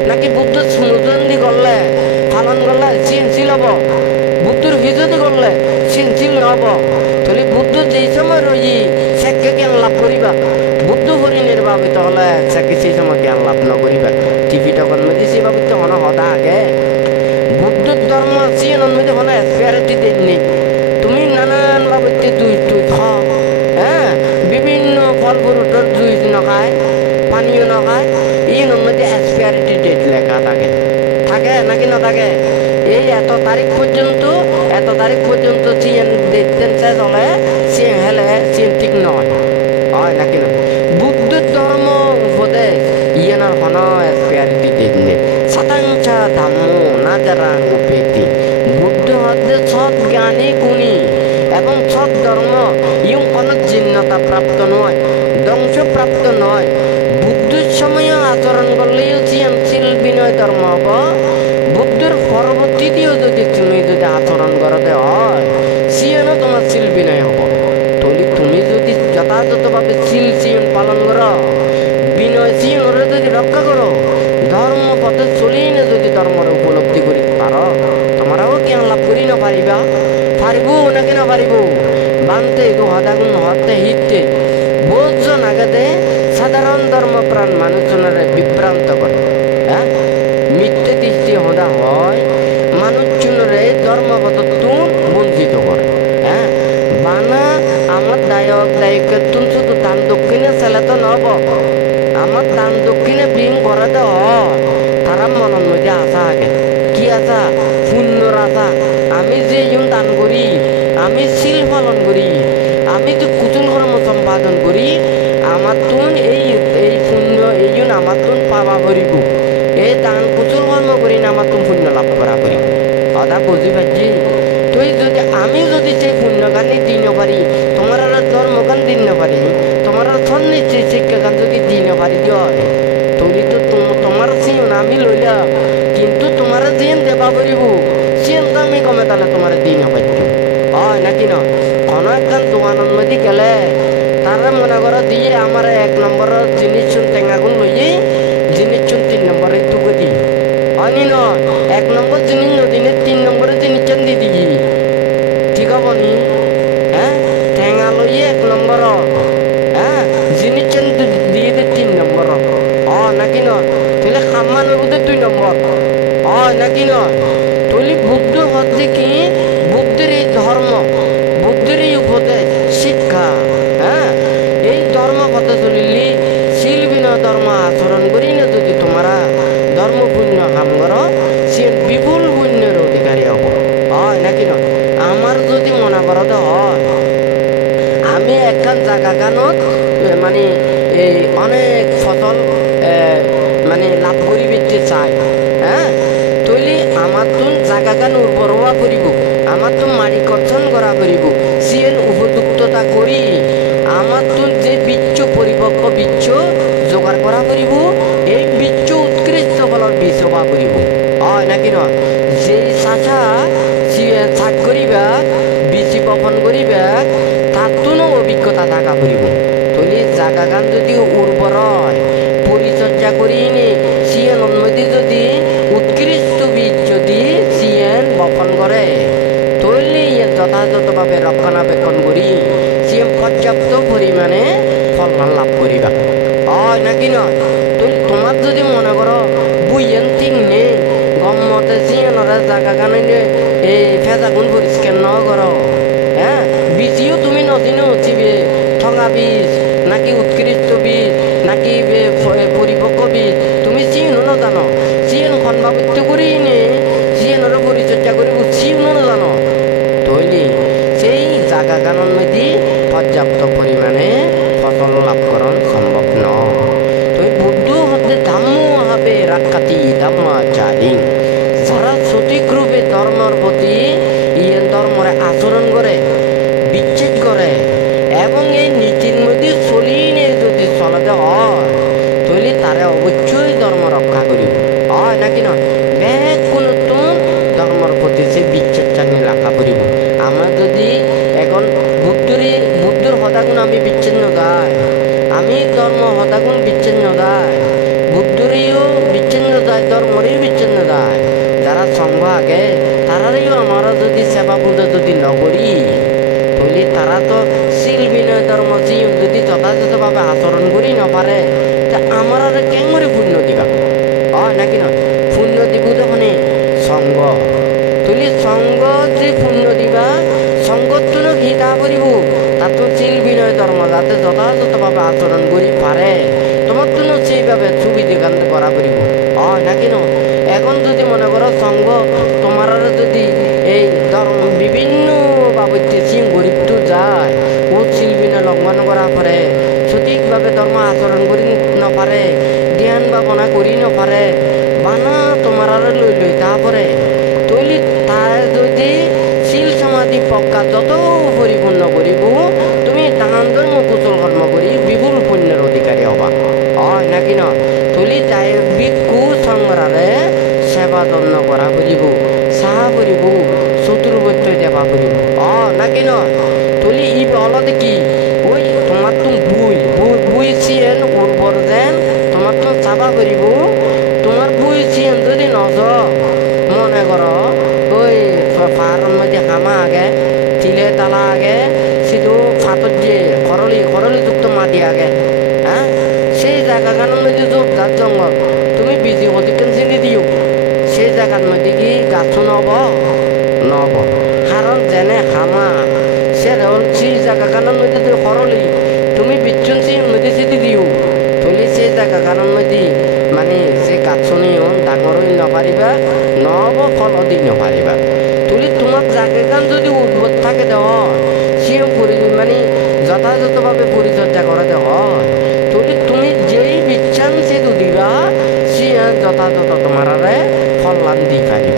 নাকি বুদ্ধ সুনুচন্দি করলে নহব তাহলে বুদ্ধ যেই সময় রই সেকে জ্ঞান লাভ করিবা বুদ্ধ হরি নির্বাপিত হলে সেকে সেই সময় জ্ঞান লাভ নকরিবা টিভিটা কন্মতি সেই বাবিত হন হদা আগে বুদ্ধ ধর্ম আছে নন্মতি হলে এসপিয়ারিটি দেননি তুমি নানান বাবিতে দুই দুই খাও হ্যাঁ বিভিন্ন ফল ফ্রুটের জুইস নখায় পানীয় নখায় এই নন্মতি এসপিয়ারিটি ডেট লেখা থাকে থাকে নাকি না থাকে এই এত তারিখ পর্যন্ত চিন ডেট শেষ হলে চিন হেলে চিন ঠিক নয় হয় নাকি না বুদ্ধ ধর্ম উপদেশ ইয়ানার হন এসপিয়ারিটি ডেট নেই শতাংশা ধাম্ম না যারা ব্যক্তি বুদ্ধ হচ্ছে সৎ জ্ঞানী গুণী এবং সৎ ধর্ম ইউ কোনো জিন্নতা প্রাপ্ত নয় ধ্বংসপ্রাপ্ত নয় বুদ্ধের সময় আচরণ করলেও চিয়নশীল বিনয় ধর্ম হব বুদ্ধের পরবর্তীতেও যদি তুমি যদি আচরণ করতে হয় সিয়নও তোমার শিল বিনয় হব তাহলে তুমি যদি যথাযথভাবে শিল সিয়ন পালন করো বিনয় সিয়নরে যদি রক্ষা করো ধর্ম পথে চলি না যদি ধর্মের উপলব্ধি করি পারো তোমারাও জ্ঞান লাভ করি না পারিবা পারিব নাকি না পারিব বানতে হদাগুণ হতে হিতে বহুজন আগাতে সাধারণ ধর্মপ্রাণ মানুষজনের বিভ্রান্ত করে হ্যাঁ মিথ্যে দৃষ্টি হদা হয় মানুষজনরে ধর্মপথতুন বঞ্চিত করে হ্যাঁ বানা আমার দায়িত্ব শুধু দান দক্ষিণে ছেলে তো নব আমার দান দক্ষিণে বিং করাতে হয় তারা মনের মধ্যে আশা আগে কি আশা পুণ্যর আশা আমি যে দান করি আমি শিল পালন করি আমি যে কুতুল কর্ম সম্পাদন করি আমার তুন এই পুণ্য এই আমার তুন পাবা করিব এই দান কুতুল কর্ম করি না আমার তুন পুণ্য লাভ করা করিব কথা বুঝি পাচ্ছি তুই যদি আমি যদি সেই পুণ্যগানি দিন পারি তোমার ধর্মগান দিন পারি তোমার সন্নিশ্চয় শিক্ষাগান যদি দিন পারি হয় তুমি তো তোমার সিন আমি লইলাম কিন্তু তোমার যেন দেবা করিব সেন তো আমি কমে তাহলে তোমার দিন পাইছ হয় নাকি না কোনো একখান দোকানের মধ্যে গেলে তারা মনে করো দিয়ে আমার 1 নম্বরের জিনিস চুন টেঙাগুন লইয়ে জিনিস চুন 3 নম্বরে তুকে দিই হয়নি ন 1 নম্বর জিনিস নদীনে 3 নম্বরের জিনিস চান দিয়ে দিই ঠিক হব নি হ্যাঁ টেঙা লইয়ে 1 নম্বর হ্যাঁ জিনিস চান দিয়ে 3 নম্বর নাকি ন তাহলে খামানের মধ্যে 2 নম্বর নাকি ন তাহলে বুদ্ধ হচ্ছে কি বুদ্ধের এই ধর্ম বুদ্ধের এই উপদেশ শিক্ষা হ্যাঁ এই ধর্ম পথে চলিলি শিল বিনয় ধর্ম আচরণ করি না যদি তোমরা ধর্ম পুণ্য কাম করো সে বিপুল পুণ্যের অধিকারী হব নাকি না আমার যদি মনে করতে হয় আমি একখান জায়গা গানত মানে এই অনেক ফসল মানে লাভ করি বেচতে চাই হ্যাঁ তৈলি আমার তুন জায়গা গান উর্বর হওয়া করিব আমার তো মাটি কর্ষণ করা করিব সিএন উপযুক্ততা করি আমার তুন যে বীজ পরিপক্ক বীজ জোগাড় করা করিব এই বীজ উৎকৃষ্ট ফলর বীজ হওয়া করিব নাকি নয় যেই চাষা শাক করিবা বীজ বপন করিবা তার তুনো অভিজ্ঞতা থাকা করিব তৈলি জায়গা গান যদি উর্বর হয় পরিচর্যা করিনি সিএন অনুমতি যদি উৎকৃষ্ট বীজ যদি সিএন বপন করে তৈলি যথাযথভাবে রক্ষণাবেক্ষণ করি সিএম পর্যাপ্ত পরিমাণে ফলন লাভ করিবা নাকি নয় তুই তোমার যদি মনে করো বুইয়েন ঠিক নেই গমতে সিএনরা জায়গা গানে এই ফেজাগুন পরিষ্কার ন করো হ্যাঁ বীজও তুমি নদীনে উঠিবে ঠঙা বীজ নাকি উৎকৃষ্ট বীজ নাকি পরিপক্ক বীজ তুমি চিনো না জানো চিন খনবাবৃত্ত করি নে চিনর পরিচর্যা করিব চিনো না জানো তৈলি সেই জায়গা গানের মধ্যে পর্যাপ্ত পরিমাণে ফসল লাভকরণ সম্ভব নয় তুই বুদ্ধ হতে ধাম্ম হবে রাখাতি ধাম্মাচারী যারা সঠিক রূপে ধর্মের প্রতি ইয়ে ধর্মরে আচরণ করে বিচ্ছেদ করে এবং এই নীতির মধ্যে চলিয়ে যদি চলাতে হয় তাহলে তারা অবশ্যই ধর্ম রক্ষা করিব নাকি না ব্যাগ কোনো ধর্মের প্রতি সে বিচ্ছেদ চালিয়ে রাখা করিব আমরা যদি এখন বুদ্ধর হতাগুণ আমি বিচ্ছিন্ন দায় আমি ধর্ম হতাগুণ বিচ্ছিন্ন দায় বুদ্ধরেও বিচ্ছিন্ন দায় ধর্মরেও বিচ্ছিন্ন দায় যারা সঙ্গ আগে তারারেও আমরা যদি সেবা পূজা যদি নকরি যথাযথভাবে আচরণ করি নপারে তা আমার আর কেমরে পুণ্য দিবা নাকি না পুণ্য দিব তখন সঙ্গ তুলি সঙ্গ যে পুণ্য দিবা সঙ্গত ঘিতা করিব তাতো চিল বিনয় ধর্ম যাতে যথাযথভাবে আচরণ করি পারে তোমার তো সেইভাবে ছবি দেখান করা করিব নাকি না এখন যদি মনে করো সঙ্গ তোমার যদি এই ধর্ম বিভিন্ন বাবদে সিং গরিবটো যায় ও শিল্পীনে লঙ্ঘন করা পরে সঠিকভাবে ধর্ম আচরণ করি নপারে জ্ঞান ভাবনা করি নপারে বানা তোমার লই লই তারপরে তৈলি তার যদি শিল সমাধি পক্কা যত পরিপূর্ণ করিব তুমি দান ধর্ম কুশল কর্ম করি বিপুল পুণ্যের অধিকারী হবা নাকি না তুলি তাই ভিক্ষু সংগ্রারে সেবা যত্ন করা করিব সাহা করিব চতুর্বৈত্য দেবা করিব নাকি না তুলি ই বলতে কি ওই তোমার তুমি বুই চিয়েন উর্বর দেন তোমার তুমি চাবা করিব তোমার বুই চিয়েন যদি নজ মনে করো ওই পাহাড়ের মধ্যে হামা আগে তিলে তালা আগে শুধু ফাটত যে খরলি যুক্ত মাটি আগে হ্যাঁ সেই জায়গাখানের মধ্যে যার জঙ্গল তুমি বিজি অধিকান চিনি দিও সেই জায়গার মধ্যে কি গাছ নব কারণ যেনে হামা সে হল সেই জায়গাখানের মধ্যে তুই খরলি তুমি বিচ্ছুন সেই মধ্যে চিনি দিও তুলি সেই জায়গাখানের মধ্যে মানে সে গাছনিও ডাঙর হই নপারিবা নব ফল দি নপারিবা তুলি তোমার জায়গাখান যদি উদ্ভূত থাকে দেওয়া সে মানে যথাযথভাবে পরিচর্যা করে দেওয়া তুলি তুমি যেই বিচ্ছান সে দিবা সে যথাযথ তোমার ফললান দি পারিব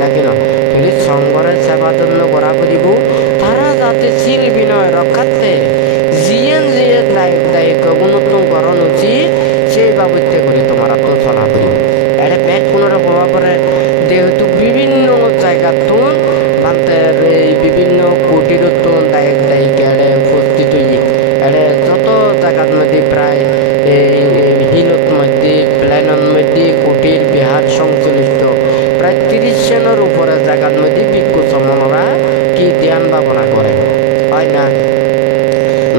নাকি না তুলি সঙ্গরের সেবা যত্ন করা করিব তারা যাতে শিল বিনয় রক্ষার্থে জিয়েন দায়িত্ব উন্নতন করণ উচিত সেই বাবদে করে তোমার তো চলা করিব এটা ব্যাগ পুনর প্রভাব পড়ে যেহেতু বিভিন্ন জায়গা তুন বান্তের এই বিভিন্ন কুটির তুন দায়িকা এড়ে উপস্থিত এড়ে যত জায়গার মধ্যে প্রায় এই হিলত মধ্যে প্ল্যানের মধ্যে কুটির বিহার সংশ্লিষ্ট প্রায় 30 জনের উপরে জায়গার মধ্যে ভিক্ষু সমনরা কি ধ্যান ভাবনা করে হয় না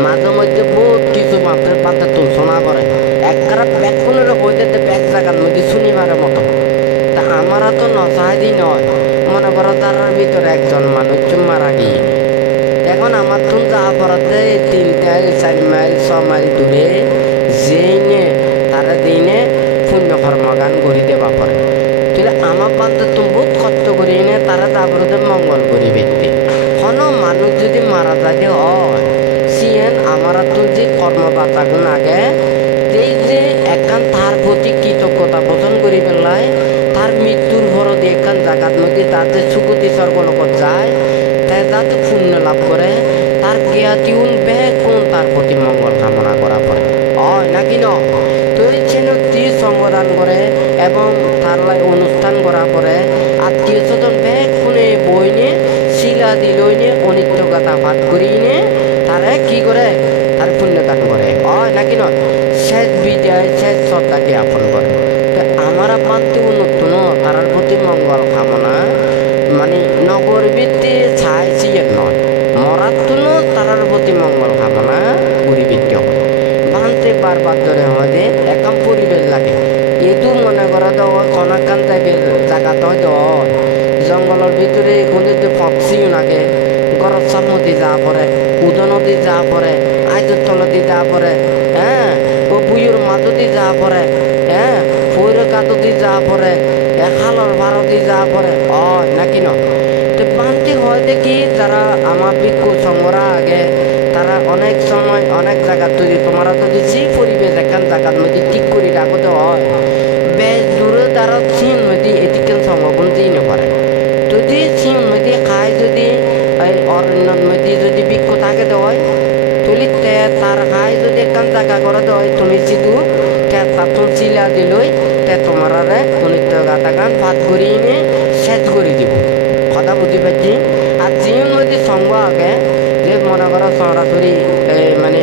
মাঝে মধ্যে বহুত কিছু মাত্রের পাতে তুলসনা করে একখানা ব্যাগ পুনর হইতে ব্যাগ জায়গার মধ্যে শুনিবারের মতো তা আমারা তো নচাহাদি নয় মনে করো তার ভিতরে একজন মানুষ মারা গিয়ে এখন আমার তো যা পড়াতে 3 মাইল 4 মাইল 6 মাইল দূরে যেইনে তারা দিনে পুণ্য কর্মগান করি দেবা পড়ে তাহলে আমার বান্ধব তুমি বহুত কষ্ট করি নে তারা তারপরে মঙ্গল করি ব্যক্তি কোনো মানুষ যদি মারা যায় হয় সিয়েন আমার তো যে কর্মবাতাগুন আগে এই যে একান তার প্রতি কৃতজ্ঞতা পোষণ করি পেলায় তার মৃত্যুর ভরত এখান জায়গার মধ্যে তার যে সুগতি স্বর্গলোকত যায় তাই যাতে পুণ্য লাভ করে তার জ্ঞাতিউন বেগুন তার প্রতি মঙ্গল কামনা করা পড়ে নাকি ন তুই চেনতি সংগদান করে এবং তার লাই অনুষ্ঠান করা পরে আত্মীয় স্বজন বেগুনে বই নিয়ে শিলা দিলই নিয়ে অনিত্য গাথা ভাত করিয়ে নিয়ে তারা কি করে তার পুণ্যদান করে নাকি ন শেষ বিদায় শেষ শ্রদ্ধা জ্ঞাপন করে আমার পান্তি উন্নতন তার প্রতি মঙ্গল কামনা মানে নগর ভিত্তি ছাই সিয়ের নয় মরাত্মন তার প্রতি মঙ্গল কামনা পরিবৃত্তি হয় বানতে বারবার ধরে হয় যে একাম পরিবেশ লাগে এটু মনে করা দেওয়া কনাকান জায়গাত হয়তো জঙ্গলের ভিতরে কোনো পক্ষীও লাগে গরসাল নদী যা পড়ে উদয় নদী যা পড়ে আইজর তলদি যা পড়ে হ্যাঁ ও বুয়ুর মাদুদি যা পড়ে হ্যাঁ পৈর কাদুদি যা পড়ে খালর ভারতি যা পড়ে নাকি ন তো বানতে হয় দেখি যারা আমার ভিক্ষু সংগ্রহ আগে তারা অনেক সময় অনেক জায়গা তৈরি তোমরা যদি যে পরিবেশ এখান জায়গার মধ্যে ঠিক করে রাখতে হয় বেশ দূরে তারা চীন মধ্যে এদিকে সম্ভাবন দিই না পারে যদি চীন মধ্যে খায় যদি অরণ্যর মধ্যে যদি বৃক্ষ থাকে দেওয়ায় তুলি তার খায় যদি এখান জায়গা করে দেওয়ায় তুমি শুধু তাতুন চিলা দিলই তে তোমার অনিত্য গাতা গান ভাত করিয়ে নিয়ে শেষ করে দিব কথা বুঝতে পারছি আর জীবন মধ্যে সঙ্গ আগে যে মনে করো সরাসরি মানে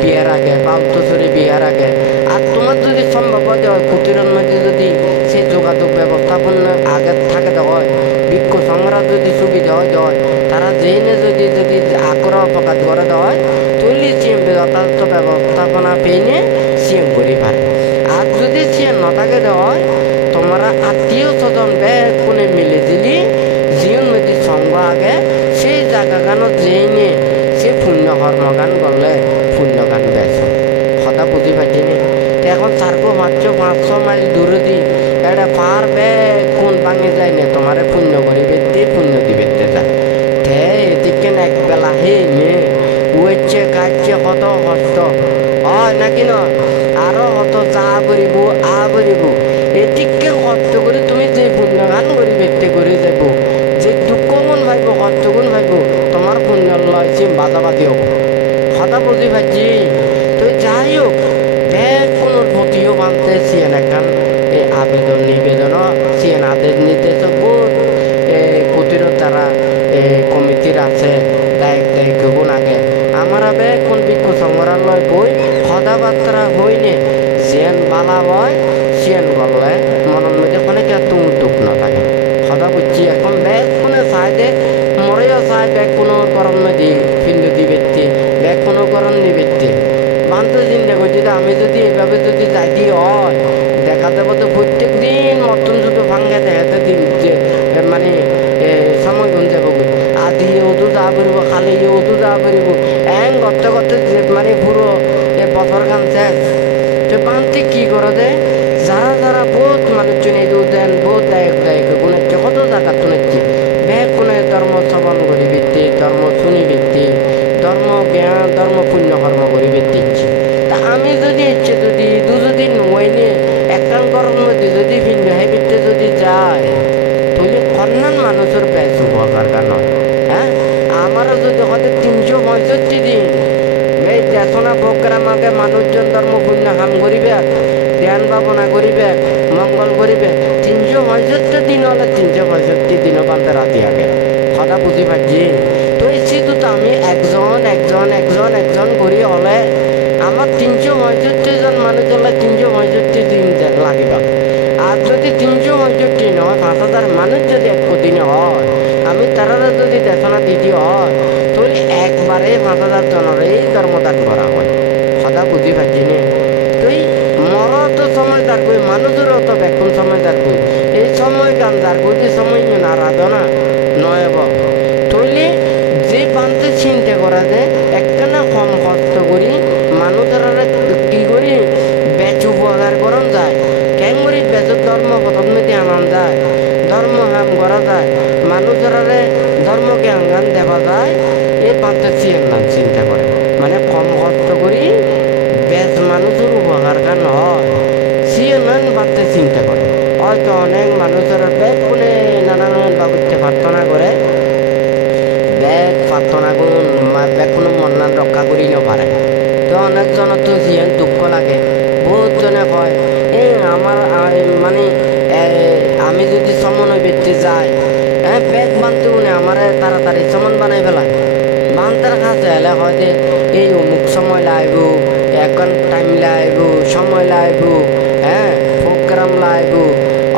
বিয়ার আগে বা উত্তরসরি বিয়ার আগে আর তোমার যদি সম্ভব হয় কুটিরের মধ্যে যদি সে যোগাযোগ ব্যবস্থাপনা আগে থাকে হয় ভিক্ষু সংগ্রহ যদি সুবিধা হয় তারা জেনে যদি যদি আগ্রহ প্রকাশ করে হয় তুলি সিএম যথাযথ ব্যবস্থাপনা পেয়ে সিএম করি পারে আর যদি সিএম না থাকে হয় তোমরা আত্মীয় স্বজন ব্যাগ কোনে মিলে দিলি জীবন মধ্যে সঙ্গ আগে সেই জায়গা গান জেনে সে পুণ্য কর্মগান করলে পুণ্য গান বেশ কথা বুঝি পাচ্ছিনি এখন চারকো মাত্র 500 মাইল দূরে দি এটা পার ব্যাগ কোন ভাঙে যায় না তোমার পুণ্য করি বেতে পুণ্য দিবে যা তে এদিকে এক বেলা হে নে উচ্ছে কাচ্ছে কত কষ্ট হয় নাকি নয় আরো কত যা করিব করিব এদিকে কষ্ট করে তুমি যে পুণ্য গান করি বেতে করে যাব যে দুঃখ গুণ ভাইব কষ্ট গুণ ভাইব তোমার পুণ্য লয় সে বাজাবাজি হব কথা বুঝি ভাজি তো যাই হোক ব্যাগ কোনোর প্রতিও বানতে সিএন এখন এই আবেদন নিবেদন সিএন আদেশ নির্দেশক প্রতিরোধ যারা কমিটির আছে দায়িত্ব গুণ আগে আমার ব্যাগ কোন ভিক্ষু সংগ্রহালয় বই কথাবার্তা হইনে সিএন বালা বয় সিএন বললে মনের মধ্যে অনেক তুম টুক না থাকে কথা বুঝছি এখন ব্যাগ কোনে চাই দে মরেও চাই ব্যাগ কোনো গরম নদী পিণ্ড দিবেতে ব্যাগ কোনো গরম নিবেতে বান্ধব চিন্তা করছি আমি যদি এইভাবে যদি যাইতে হয় দেখা যাবো তো প্রত্যেক দিন মতন শুধু ভাঙ্গে দেখাতে দিন যে মানে সময় গুণ যাব আদি ওদু যা পারিব খালি ওদু যা পারিব করতে করতে মানে পুরো বছর গান শেষ তো বান্ধে কি করে দে যারা যারা বহুত মানুষজন এই দেন বহুত দায়ক গুণাচ্ছে কত জায়গা শুনেছি ব্যাগ কোনে ধর্ম শ্রবণ করি বৃত্তি ধর্ম শুনি বৃত্তি ধর্ম জ্ঞান ধর্ম পুণ্য কর্ম করি বৃত্তিচ্ছি তা আমি যদি ইচ্ছে যদি দুদিন নইনি একখান গরম মধ্যে যদি ভিন্ন হেবিতে যদি যায় তাহলে কন্যান মানুষের বেশ উপকার নয় হ্যাঁ আমারও যদি হয়তো 365 দিন এই দেশনা প্রোগ্রাম আগে মানুষজন ধর্ম পুণ্য কাম করিবে ধ্যান ভাবনা করিবে মঙ্গল করিবে 365 দিন হলে 365 দিনও বান্ধে রাতি আগে কথা বুঝি পাচ্ছি তো সেহেতু তো আমি একজন করি হলে আমার 365 জন মানুষ হলে 365 দিন লাগিব আর যদি 365 নয় 5000 মানুষ যদি এক দিনে হয় আমি তারা যদি দেশনা দিতে হয় তাহলে একবারে 5000 জনের এই ধর্মদান করা হয় কথা বুঝি পাচ্ছি না তুই মরত সময় দাঁড় করি মানুষেরও তো বেকুন সময় দাঁড় করি এই সময় গান দাঁড় করি সময় আরাধনা নয় তৈলে যে বান্ধে চিন্তা করা যায় একখানা কম কষ্ট করি মানুষের কি করি বেচ উপকার করন যায় কেন করি বেচর ধর্ম প্রথম মেতে আনান যায় ধর্ম হাম করা যায় মানুষের ধর্মকে আঙ্গান দেওয়া যায় এই বান্ধে চিন্তা করে মানে কম কষ্ট করি বেশ মানুষের উপকার কান হয় সিএনএন বাড়তে চিন্তা করে হয়তো অনেক মানুষের ব্যাগ কোনে নানান বাবুতে প্রার্থনা করে ব্যাগ প্রার্থনা করুন ব্যাগ কোনো মন্নান রক্ষা করি নপারে তো অনেকজনের তো সিএন দুঃখ লাগে বহুত জনে কয় আমার মানে আমি যদি সমন্বয় বেঁচতে যাই ব্যাগ বানতে উনি আমার তাড়াতাড়ি সমান বানাই ফেলায় বান্তার কাছে এলে হয় যে এই অমুক সময় লাইব এখন টাইম লাইব সময় লাইব প্রোগ্রাম লাইব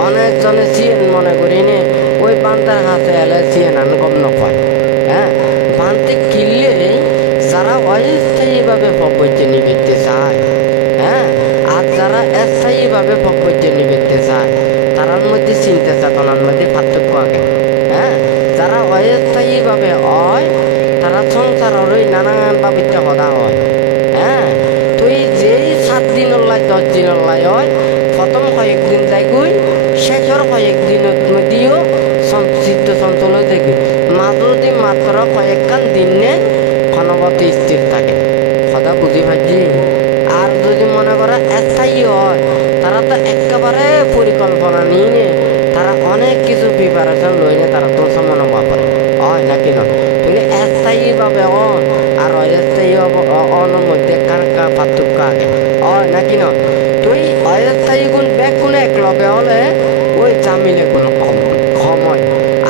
অনেকজনে সিএন মনে করি নে ওই বান্তার কাছে এলে সিএন আন কম নপায় বানতে কিনলে যারা অস্থায়ীভাবে প্রপঞ্চ নিবেতে চায় আর যারা স্থায়ীভাবে প্রপঞ্চ নিবেতে চায় তারার মধ্যে চিন্তা চেতনার মধ্যে পার্থক্য আগে যারা অস্থায়ীভাবে হয় তারা সংসারের নানান বাবিতে সদা হয় তুই যেই 7 দিনের লাই 10 দিনের লাই হয় প্রথম কয়েকদিন যাইগুই শেষের কয়েকদিনের মধ্যেও চিত্ত চঞ্চল হয়ে যাবে মাঝদি মাত্র কয়েকখান দিনে ক্ষণবতে স্থির থাকে কথা বুঝি পাচ্ছি আর যদি মনে করে স্থায়ী হয় তারা তো একেবারে পরিকল্পনা নিয়ে তারা অনেক কিছু প্রিপারেশন লই না তারা তো মনে করে হয় নাকি না তাহলে স্থায়ীভাবে অন আর অস্থায়ী অনের মধ্যে কারকা পার্থক্য আগে হয় নাকি না তুই অস্থায়ী গুণ ব্যাগ কোনো এক লগে হলে ওই জামিলে কোনো সময়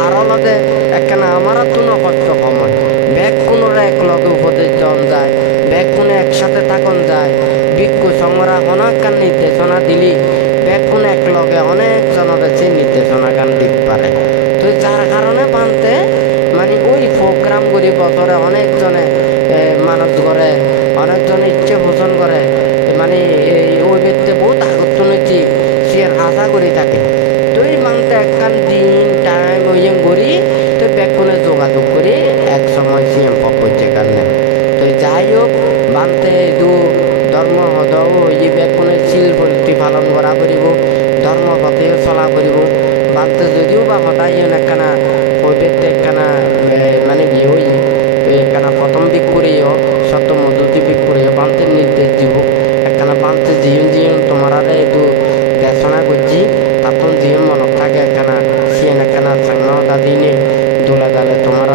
আর হলতে একখানা আমারও তো কষ্ট সময় ব্যাগ কোনো এক লগে উপদেশ দেওয়া যায় ব্যাগ কোনো একসাথে থাকুন যায় ভিক্ষু সংগ্রহ অনেকখান নির্দেশনা দিলি ব্যাগ কোনো এক লগে লগে অনেক জনের যে নির্দেশনা গান দিতে পারে। তো যার কারণে বানতে মানে ওই প্রোগ্রাম করি বছরে অনেকজনে মানুষ করে, অনেকজনে ইচ্ছে পোষণ করে, মানে ওই ব্যক্তি বহুত অর্থনৈতিক সে আশা করে থাকে। তো এই মানতে একখান দিন টাইম ওই করি তো বেগুনে যোগাযোগ করি এক সময় সিএম পর্যায়ে গান নেন। তো যাই হোক বানতে দু ধর্ম হদও এই বেগুনে চিল বলতে পালন করা করিব, ধর্ম পথেও চলা করিব। বানতে যদিও বা হতাই একখানা ওই ব্যক্তি একখানা মানে কি ওই একখানা প্রথম দিক করেও সত্য মধ্যদি দিক করেও বানতে নির্দেশ দিব একখানা বানতে জিয়ন তোমার একটু দেশনা করছি তখন জিয়ন মনত থাকে একখানা সিএন একখানা চাংনা দাদি নেই দোলা দালে তোমার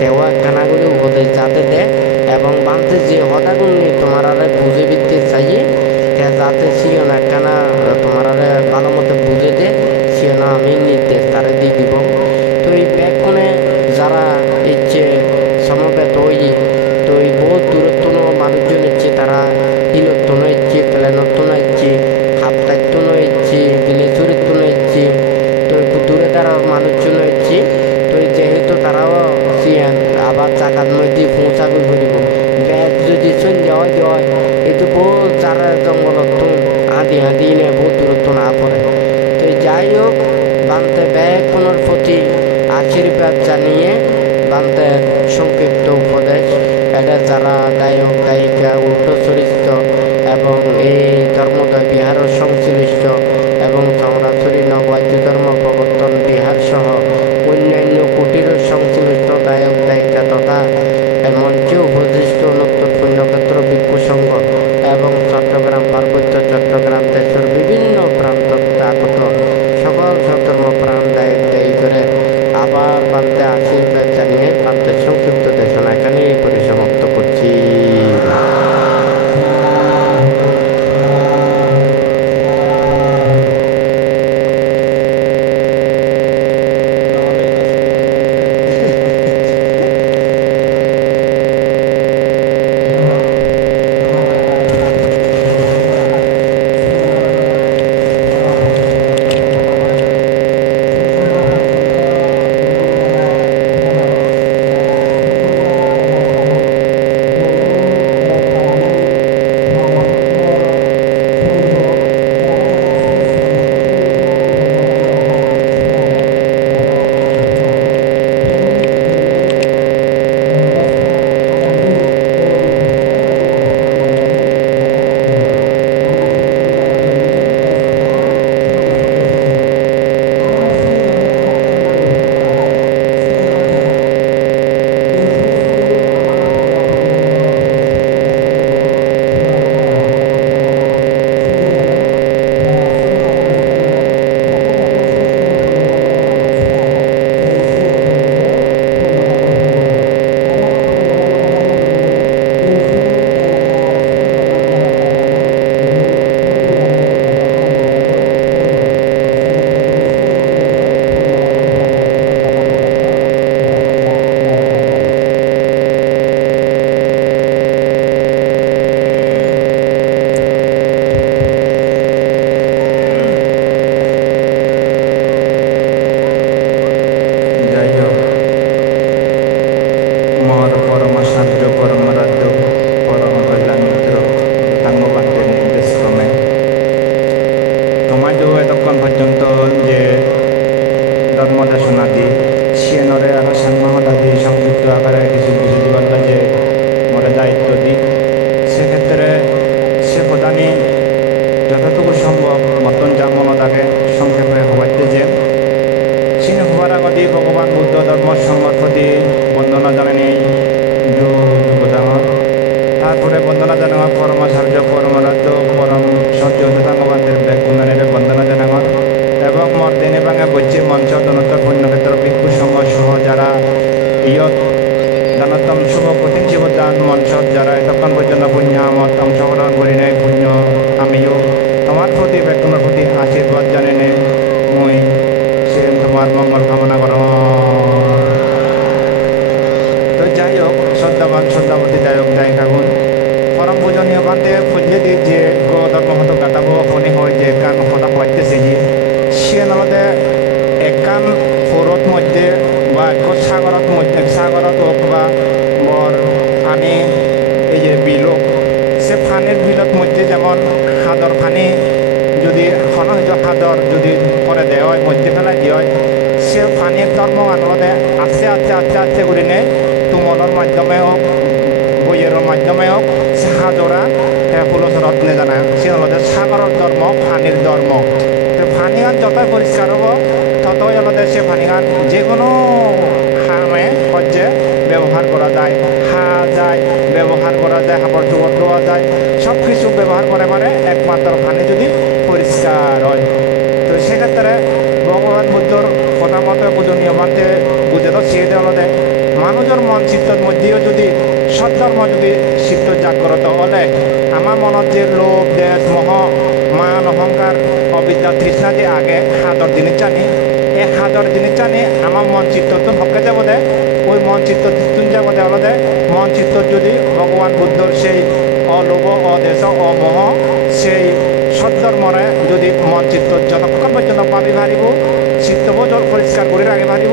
তেও একখানা করে উপদেশ যাতে দেয় এবং বানতে যে হতাগুণ নেই তোমার বুঝে বিতে চাইয়ে যাতে সিয়ন একখানা তোমার ভালো মতো বুঝে দে সিয়ন আমি নির্দেশ তারা দিয়ে দিব। তো এই ব্যাগগুনে যারা ইচ্ছে সমবেত ওই তো এই বহুত দূরত্ব মানুষজন ইচ্ছে তারা হিলত্তন ইচ্ছে প্লেনত্তন ইচ্ছে খাপতাইত্তন ইচ্ছে বিলেচুরিত্তন ইচ্ছে তো দূরে তারা মানুষজন ইচ্ছে। তো যেহেতু তারাও সিয়ান আবার চাকার মধ্যে পৌঁছাবে ঘুরিব ব্যাগ যদি চলে হয় এতো বহুত যারা জঙ্গলত আদি নে বহুত দূরত্ব না পড়ে। তো যাই হোক বানতে ব্যাগ কোনোর প্রতি আশীর্বাদ জানিয়ে বান্তের সংক্ষিপ্ত উপদেশ এটা যারা গায়ক গায়িকা উল্টো চরিত্র এবং এই ধর্মোদয় বিহারের সংশ্লিষ্ট এবং সরাসরি নবাদ্য ধর্ম প্রবর্তন বিহার সহ অন্যান্য কুটির সংশ্লিষ্ট গায়ক গায়িকা তথা মঞ্চে উপদিষ্ট উন্নত পুণ্যক্ষেত্র ভিক্ষু সংঘ এবং চট্টগ্রাম পার্বত্য চট্টগ্রাম দেশের বিভিন্ন প্রান্ত আগত সকল সধর্ম প্রাণ গায়ক গায়িকারে আবার বানতে আশীর্বাদ জানিয়ে বান্তের সংক্ষিপ্ত দেশনা এখানেই পরিসমাপ্ত করছি। পরম পূজনীয় বান্ধে খুঁজে দিয়ে যে গো ধর্ম হতো কাটাবো হনে হয় যে গান হতা হইতেছে যে বা বর ফানি এই যে বিলো সে ফানির বিলত মধ্যে যেমন হাদর ফানি যদি হাদর যদি করে দেওয়া হয় মধ্যে ফেলাই দিয়ে হয় সে ফানির ধর্ম আনলদে আস্তে আস্তে আস্তে আস্তে করে নেয় তুমলের মাধ্যমে হোক বইয়ের মাধ্যমে হোক সে হাজরা হুলসরত নে জানা সে হলদে সাগরের ধর্ম ফানির ধর্ম তো ফানিগান যতই পরিষ্কার হব ততই হলদে সে ফানিগান যে কোনো হামে হচ্ছে ব্যবহার করা যায় যায় ব্যবহার করা যায় হাবর চুবর দেওয়া যায় সব কিছু ব্যবহার করে পারে একমাত্র ফানি যদি পরিষ্কার হয় তো সেক্ষেত্রে ভগবান বুদ্ধর কথা মতো পূজনীয় মানতে বুঝে তো সে হলদে মানুষের মন চিত্তর মধ্যেও যদি সৎধর্ম যদি চিত্ত জাগ্রত হলে আমার মনত যে লোভ দেশ মোহ মান অহংকার অবিদ্যা তৃষ্ণা যে আগে হাদর জিনিস জানি এই হাদর জিনিস জানি আমার মন চিত্ত তো হকে যাব দে ওই মন চিত্ত তুন যাব দে হলো দে মন চিত্ত যদি ভগবান বুদ্ধর সেই অলোভ অদেশ অমোহ সেই সৎধর্মরে যদি মন চিত্ত যতক্ষণ পর্যন্ত পাবি পারিব চিত্তবোধ পরিষ্কার করে রাখি পারিব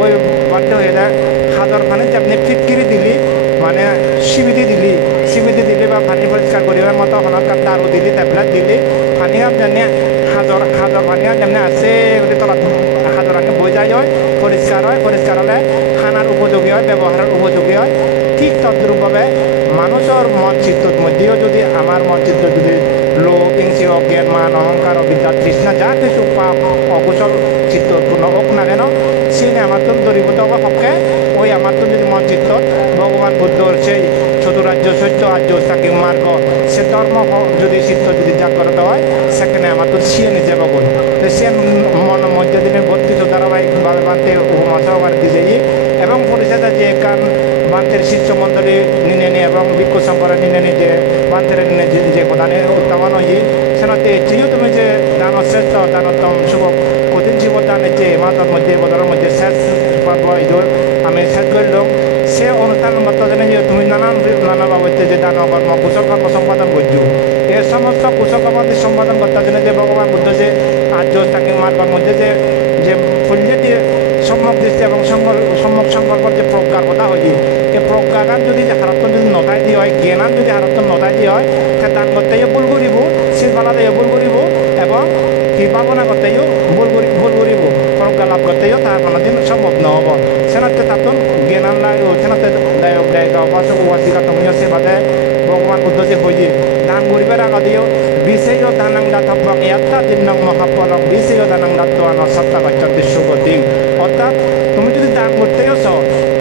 ওই বাধ্য হয়ে যায় হাদর ফানে যেমনি ফিটকিরি দিলি মানে সিবিদি দিলি বা পানি পরিষ্কার করিবার মতো হনকার দারু দিলি টেবলেট দিলি পানি যেমনি হাজর পানি যেমনি আছে তলাত হাজর আনি বই যায় হয় পরিষ্কার হলে খানার উপযোগী হয় ব্যবহারের উপযোগী হয় ঠিক তদ্রূপভাবে মানুষের মন চিত্তর মধ্যেও যদি আমার মন চিত্ত যদি লোভ হিংসি অজ্ঞান মান অহংকার অবিদ্যা তৃষ্ণা যা কিছু পাপ অকুশল চিত্ত উৎপন্ন হোক না কেন সিনে আমার তো দরিভূত হওয়া পক্ষে ওই আমার তো যদি মন চিত্ত ভগবান বুদ্ধর সেই চতুরাজ্য সত্য আর্য সাকিম মার্গ সে ধর্ম যদি চিত্ত যদি জাগ্রত হয় সেখানে আমার তো সিয়ে নিজে বগুন তো সে মন মধ্য দিনে বত্রিশ ধারাবাহিকভাবে বানতে উপমাসবার দিয়ে এবং পরিষেদা যে কান বান্তের শিষ্য মণ্ডলী নিনে নিয়ে এবং ভিক্ষু সম্পর্কে নিনে নিয়ে যে বান্তের নিনে যে প্রধানে উত্থাপন হই সেনাতে এটিও তুমি যে দান শ্রেষ্ঠ দানোত্তম শুভ কঠিন জীবদানের যে মাতার মধ্যে বদলের মধ্যে শেষ পর্ব ইদুর আমি শেষ করলাম সে অনুষ্ঠান মতো জানে যে তুমি নানা বাবদে যে দান কর্ম কুশল কর্ম সম্পাদন করছো এই সমস্ত কুশল কর্ম সম্পাদন করতে জন্য যে ভগবান বুদ্ধ যে আর্য সাকিম মার্গের মধ্যে যে ফুললে দিয়ে সম্যক দৃষ্টি এবং সম্যক সংকল্পের যে প্রজ্ঞার কথা হই এই প্রজ্ঞাগান যদি হারাত্ম যদি নদাই দিয়ে হয় জ্ঞান যদি হারাত্ম নদাই দিয়ে হয় সে দান করতেও ভুল করিব শীতবালাতেও ভুল করিব এবং কৃপাবনা করতেও ভুল করিব প্রজ্ঞা লাভ করতেও তার কোনোদিন সম্ভব নহব সেনাতে তাতন জ্ঞান নাই সেনাতে দায়ক দায়িকা উপাসক উপাসিকা তুমিও সে বাদে ভগবান বুদ্ধ যে হই দান করিবার আগতেও বিশেষ দানাং দাতব্যং ইয়াত্তা দিনং মহাফলং বিশেষ দানাং দাত্তোয়ান সত্তা গচ্ছতি সুগতিং অর্থাৎ তুমি যদি দান করতেও চাও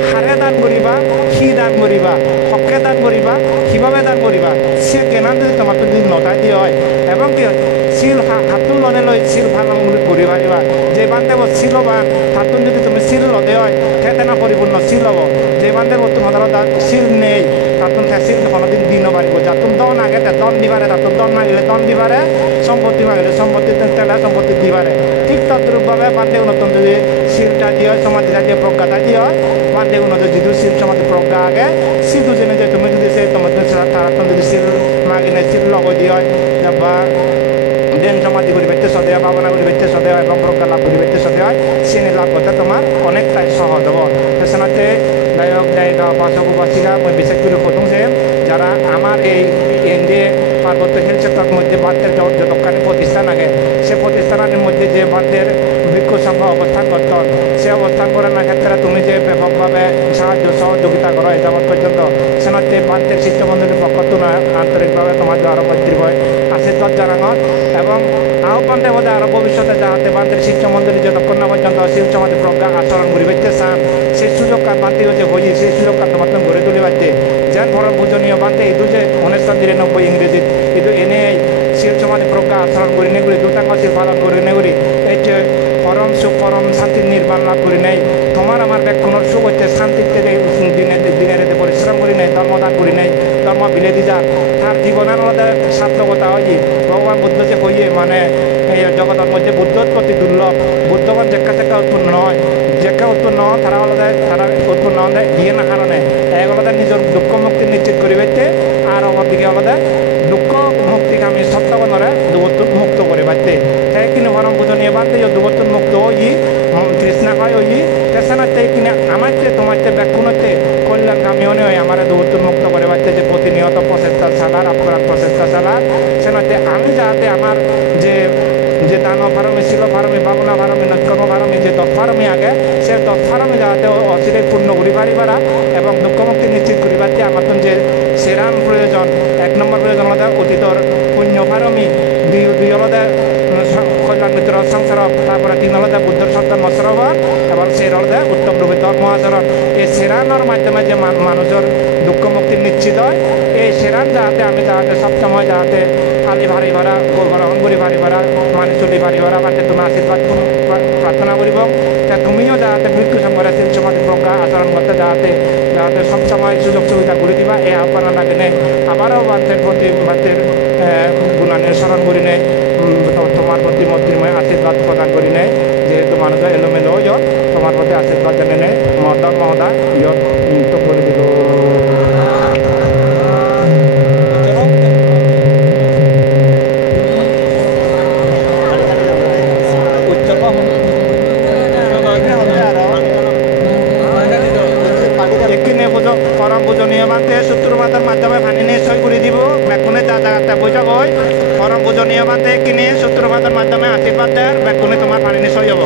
হারে দান করিবা কি দান করিবা হকে দান করিবা কিভাবে দান করিবা সে জ্ঞান যদি তোমার যদি নটাই দিয়ে হয় এবং কি শিল হাতুন লনে লই শিল ফালাং করি পারিবা যে বান্ধে শিল বান হাতুন যদি তুমি শিল লদে হয় তেনা পরিপূর্ণ শিল হব যে বান্ধে তোমাদের শিল নেই তাতুন শিল কোনোদিন দিন পারিব যাতুন দন আগে দন দিবারে তাতুন দন মাগিলে দন দিবারে সম্পত্তি মাগিলে সম্পত্তি তেলে সম্পত্তি দিবারে ঠিক তদ্রূপভাবে বান্ধে নতুন যদি শিলটা দিয়ে হয় সমাধিটা দিয়ে প্রজ্ঞাটা দিয়ে হয় বান্ধে উন্নত যদি শিল সমাধি প্রজ্ঞা আগে সিধু জেনে যে তুমি যদি সেই তোমার তারা যদি শিল মাগিনে শিল লগ দিয়ে হয় বা দেন সমাধি করিবে সদে হয় ভাবনা করিবে সদে হয় এবং প্রজ্ঞা লাভ করিবে সদে হয় সেনে লাভ করতে তোমার অনেকটাই সহজ হব সেনাতে দায়ক দায়িকা উপাসক উপাসিকা মই বিশেষ করে প্রথম যে যারা আমার এই এনডিএ পার্বত্য হিল সেক্টরের মধ্যে বাদ্যের যতখানি প্রতিষ্ঠান আগে সে প্রতিষ্ঠানের মধ্যে যে বাদ্যের ভিক্ষু সংঘ অবস্থান করতেন সে অবস্থান করার ক্ষেত্রে তুমি যে ব্যাপকভাবে সাহায্য সহযোগিতা করো এই যাবৎ পর্যন্ত সেনাতে বাদ্যের শিষ্যমন্ডলীর পক্ষ তুলে আন্তরিকভাবে তোমার আরো কর্তৃক আশীর্বাদ জানান এবং আহ্বান দেব আরো ভবিষ্যতে যাহাতে বান্তের শিষ্যমন্ডলী যতক্ষণ না পর্যন্ত শিল সমাধি প্রজ্ঞা আচরণ করিবে চান সেই সুযোগ কার বান্তি যে হই সেই সুযোগ কার তোমার গড়ে তুলিবাতে যেন পরম পূজনীয় বান্তে এই যে 1993 ইংরেজিত কিন্তু এনে শিল সমাধি প্রজ্ঞা আচরণ করি নেগুলি দুটাঙ্গ শিল পালন করি নেগুলি এই যে পরম সুখ পরম শান্তির নির্মাণ লাভ করি নেই তোমার আমার ব্যাখ্যানোর সুখ হচ্ছে শান্তিতে দিনের পরিশ্রম করি নেই ধর্মদান করি নেই ধর্ম বিলে দি যাক তার জীবনের মধ্যে সার্থকতা হয় ভগবান বুদ্ধ যে কইয়ে মানে এই জগতের মধ্যে বুদ্ধোৎপত্তি দুর্লভ বুদ্ধগণ যেকা চেকা উৎপন্ন নয় যেকা উৎপন্ন হন তারা হলো তারা উৎপন্ন হন দিয়ে না কারণে এগুলো নিজের দুঃখ মুক্তি নিশ্চিত করিবে আর অপরদিকে হলো দুঃখ মুক্তিকামী সত্যগণরে দুবত্তুর মুক্ত করে বাড়তে তাই কিনে পরম পূজনীয় বাড়তে দুবত্তুর মুক্ত হই তৃষ্ণা হয় ওই তেসানাতে কিনে আমারতে তোমারতে ব্যাকুণতে কল্যাণ নিয়ে আমার দৌড় মুক্ত করে পাচ্ছে যে প্রতিনিয়ত প্রচেষ্টা চালার আপনার প্রচেষ্টা চালার সেনাতে আমি যাতে আমার যে যে দান ফার্মি ছিল ফার্মি ভাবনা ফার্মি নৈকর্ম ফার্মি যে দশ ফার্মি আগে সে দশ ফার্মি যাতে অচিরে পূর্ণ করি পারিবারা এবং দুঃখমুক্তি নিশ্চিত করি পারছে আমার যে সেরান প্রয়োজন এক নম্বর প্রয়োজন হলে অতীতর পুণ্য ফার্মি দুই হলে কল্যাণ মিত্র সংসার তারপরে তিন হলে বুদ্ধর সন্তান মৎস্যরবণ এবং সেই হলে উত্তম রূপী ধর্ম আচরণ এই সেরানোর মাধ্যমে যে মানুষের দুঃখ মুক্তি নিশ্চিত হয় এই সেরান যাতে আমি যাতে সবসময় যাতে খালি ভারী ভাড়া গ্রহণ করি ভারী ভাড়া মানে চলি ভারী ভাড়া মানে তুমি আশীর্বাদ প্রার্থনা করিব তুমিও যাতে মৃত্যু সংঘরে তিন সমাধি প্রজ্ঞা আচরণ করতে যাতে যাতে সবসময় সুযোগ সুবিধা করে দিবা এই আহ্বান লাগিনে আবারও বান্তের প্রতি বান্তের গুণানের স্মরণ করি নেয় তোমার প্রতি মন্ত্রীময় আশীর্বাদ প্রদান করি নেয় যেহেতু মানুষের এলোমেলো ইয়ত তোমার প্রতি আশীর্বাদ জানে নেয় মহোদয় মহোদয় ইয়ত মুক্ত করে দিল পরম পূজনীয় বান্তে সূত্র মাতার মাধ্যমে ভানি নিয়ে সই করে দিব ব্যাকুনে যা জায়গাতে বৈশাখ হয় পরম পূজনীয় বান্তে কিনে সূত্র মাতার মাধ্যমে আশীর্বাদ দেয় ব্যাকুনে তোমার ভানি নিয়ে সই হব